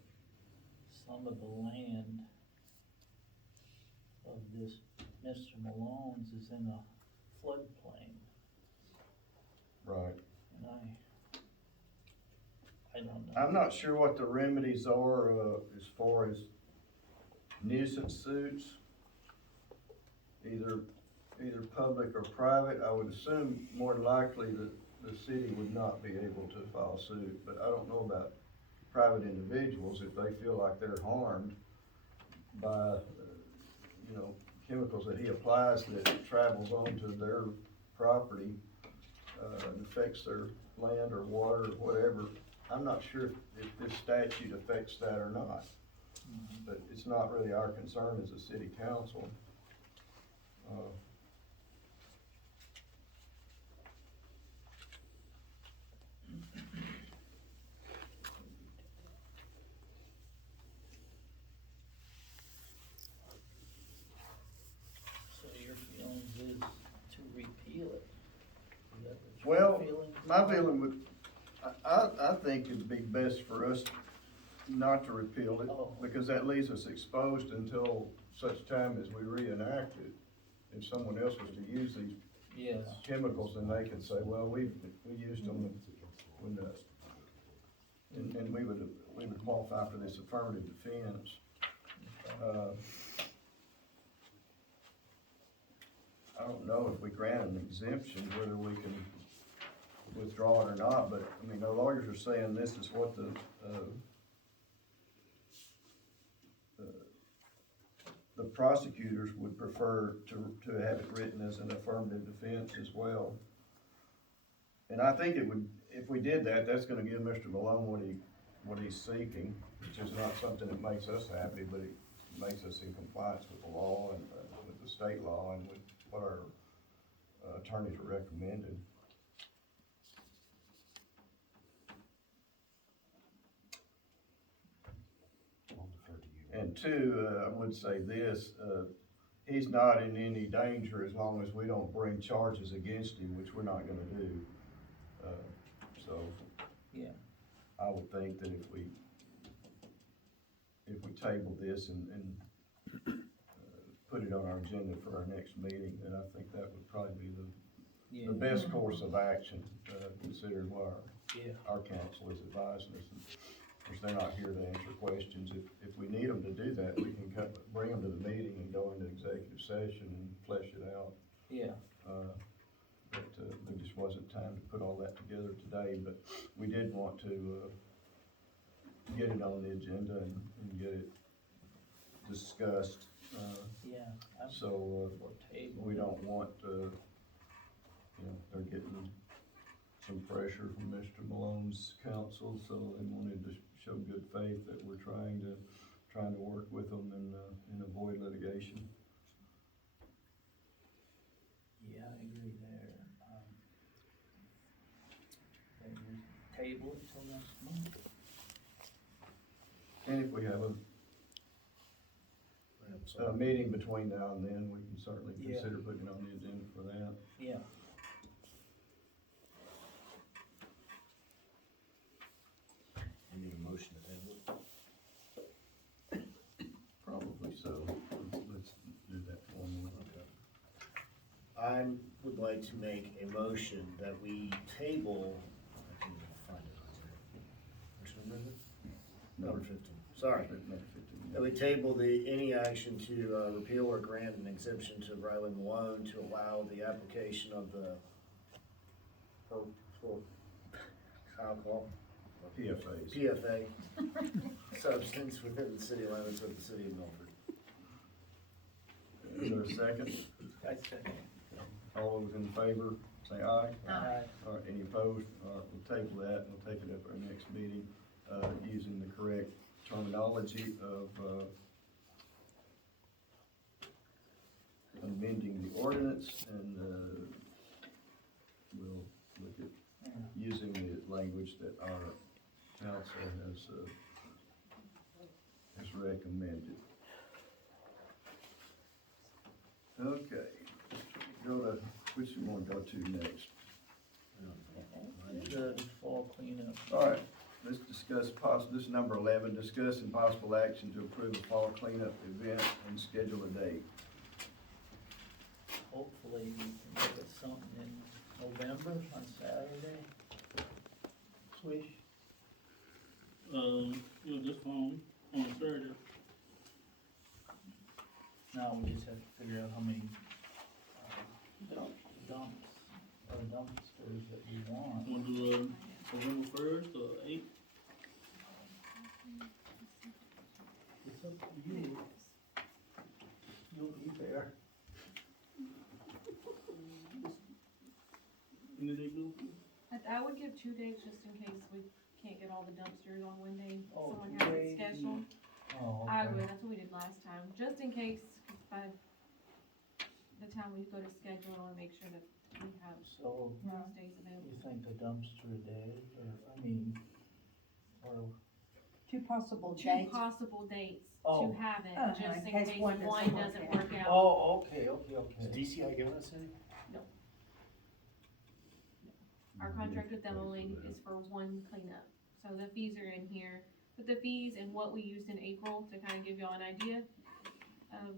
some of the land of this Mr. Malone's is in a floodplain. Right. And I don't know. I'm not sure what the remedies are, as far as nuisance suits, either public or private. I would assume more than likely that the city would not be able to file suit, but I don't know about private individuals, if they feel like they're harmed by, chemicals that he applies that travels onto their property, and affects their land or water or whatever. I'm not sure if this statute affects that or not, but it's not really our concern as a city council. So your feelings is to repeal it? Is that what your Well, feelings? my feeling would, I think it'd be best for us not to repeal it, Oh. because that leaves us exposed until such time as we reenact it. If someone else was to use these Yeah. chemicals, then they could say, well, we used them when and we would qualify for this affirmative defense. I don't know if we grant an exemption, whether we can withdraw it or not, but, I mean, the lawyers are saying this is what the prosecutors would prefer to have it written as an affirmative defense as well. And I think it would, if we did that, that's gonna give Mr. Malone what he's seeking, which is not something that makes us happy, but it makes us in compliance with the law and with the state law and with what our attorneys are recommended. I'll defer to you. And two, I would say this, he's not in any danger as long as we don't bring charges against him, which we're not gonna do. So. Yeah. I would think that if we table this and put it on our agenda for our next meeting, then I think that would probably be Yeah. the best course of action, considering what Yeah. our council is advising us. And of course, they're not here to answer questions. If we need them to do that, we can bring them to the meeting and go into executive session and flesh it out. Yeah. But there just wasn't time to put all that together today, but we did want to get it on the agenda and get it discussed. Yeah. I'm So, for table. we don't want, they're getting some pressure from Mr. Malone's counsel, so they wanted to show good faith that we're trying to work with them and avoid litigation. Yeah, I agree there. And we table it till next month. And if we have a meeting between now and then, we can certainly Yeah. consider putting it on the agenda for that. Yeah. You need a motion to table it? Probably so. Let's do that for me. I would like to make a motion that we table, I can find it right here. Which number is it? Number 15, sorry. That we table any action to repeal or grant an exemption to Riley Malone to allow the application of the alcohol, PFAs. PFA substance within the city limits of the city of Milford. Is there a second? I second. All those in favor, say aye. Aye. All right, any opposed? All right, we'll table that, and we'll take it up at our next meeting, using the correct terminology of, amending the ordinance, and, we'll look at using the language that our council has recommended. Okay, go to, which you want to go to next? The fall cleanup. All right, let's discuss this is number 11, discuss and possible action to approve a fall cleanup event and schedule a date. Hopefully we can get something in November on Saturday? Swish? Just on Saturday. Now we just have to figure out how many, dumps, or dumpsters that we want. Want to do, November 1st or 8th? It's up to you. You'll be there. Any day good? I would give 2 days just in case we can't get all the dumpsters on one day, Oh, someone 2 has it days. scheduled. Oh, I okay. would, that's what we did last time, just in case, 'cause by the time we go to schedule, I wanna make sure that we have So, those days available. you think the dumpster day, or, Two possible Two dates. possible dates Oh. to have it, Uh-huh, just in in case case one one doesn't doesn't work work out. oh, okay. Is DCI giving us any? Our contract with them only is for one cleanup, so the fees are in here, but the fees and what we used in April to kinda give y'all an idea of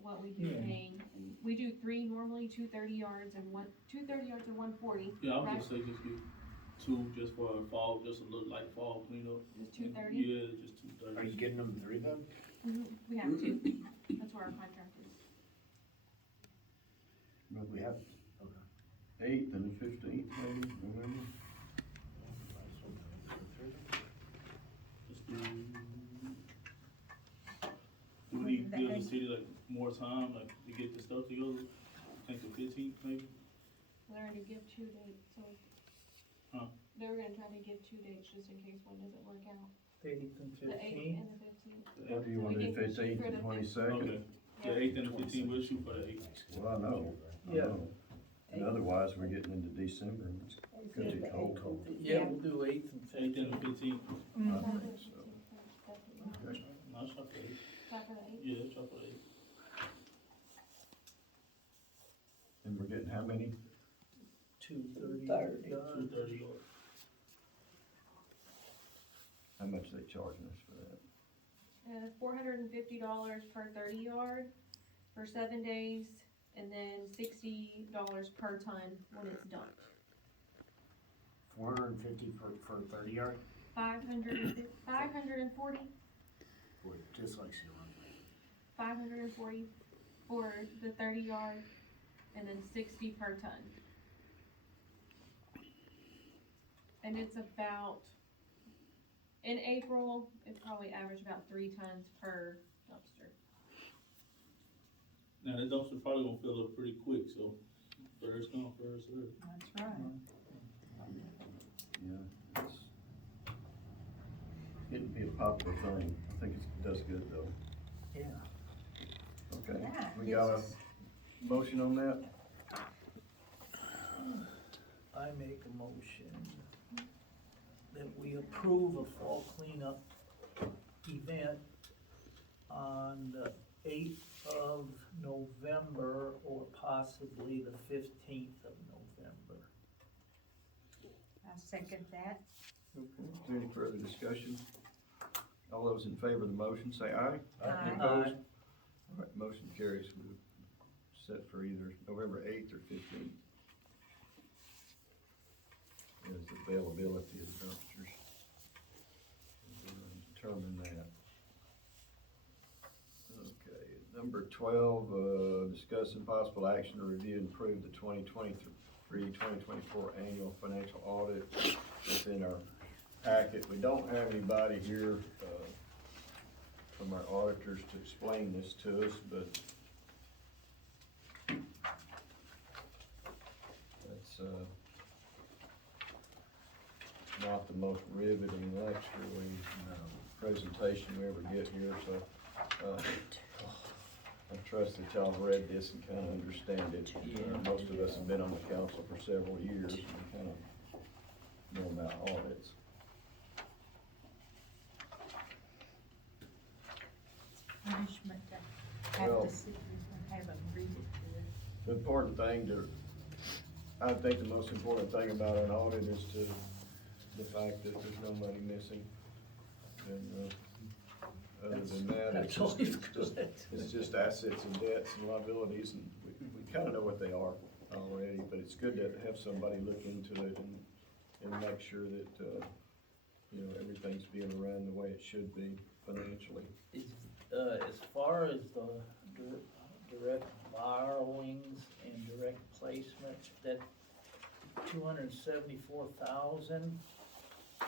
what we'd be Yeah. paying. And we do 3 normally, 2 30 yards and 140. Yeah, I would right? just say just get 2 just for fall, just a little like fall cleanup. Just 230? Yeah, just 230. Are you getting them 3 then? We have to, that's where our contract is. But we have Okay. 8th and the 15th, maybe, November. Just do we need to give the city like more time, like to get the stuff together? I think the 15th maybe? We already give 2 dates, so. Huh? They were gonna try to give 2 dates just in case one doesn't work out. the 8th and The 8th 15th? and the 15th. What do you want to do, 15th and 22nd? Okay. The 8th and the 15th, we'll shoot for the 8th. Well, I know. Yeah. And otherwise, we're getting into December, and it's gonna be cold. Yeah, we'll do 8th and 8th and the 15th. I think so. Okay. No, shot for the 8th. Shot for the 8th? Yeah, shot for the 8th. And we're getting how many? 2:30. 230 yards. How much they charging us for that? $450 per 30 yard for 7 days, and then $60 per ton when it's dumped. 450 for 30 yard? 540 Boy, just like she won. 540 for the 30 yard, and then 60 per ton. And it's about, in April, it probably averaged about 3 tons per dumpster. Now, that dumpster probably gonna fill up pretty quick, so first come, first served. That's right. Yeah, it's getting to be a popular thing. I think it does good, though. Yeah. Okay, Yeah, we got a yes. motion on that? I make a motion that we approve a fall cleanup event on the 8th of November or possibly the 15th of November. I second that. Okay, is there any further discussion? All those in favor of the motion, say aye. Aye. Opposed? All right, motion carries. We're set for either November 8th or 15th. Is the availability of dumpsters. We're gonna determine that. Okay, number 12, discuss and possible action to review and approve the 2023-2024 annual financial audit. Within our packet, we don't have anybody here, from our auditors to explain this to us, but that's, not the most riveting lecture presentation we ever get here, so, I trust that y'all have read this and kinda understand it. Most of us have been on the council for several years and kinda know about audits. Punishment to have Well- to sit and have them read it to us. The important thing I think the most important thing about an audit is the fact that there's no money missing. And, other than that, That's always good. it's just assets and debts and liabilities, and we kinda know what they are. already, but it's good to have somebody look into it and make sure that, you know, everything's being run the way it should be financially. As far as the direct borrowings and direct placement, that 274,000,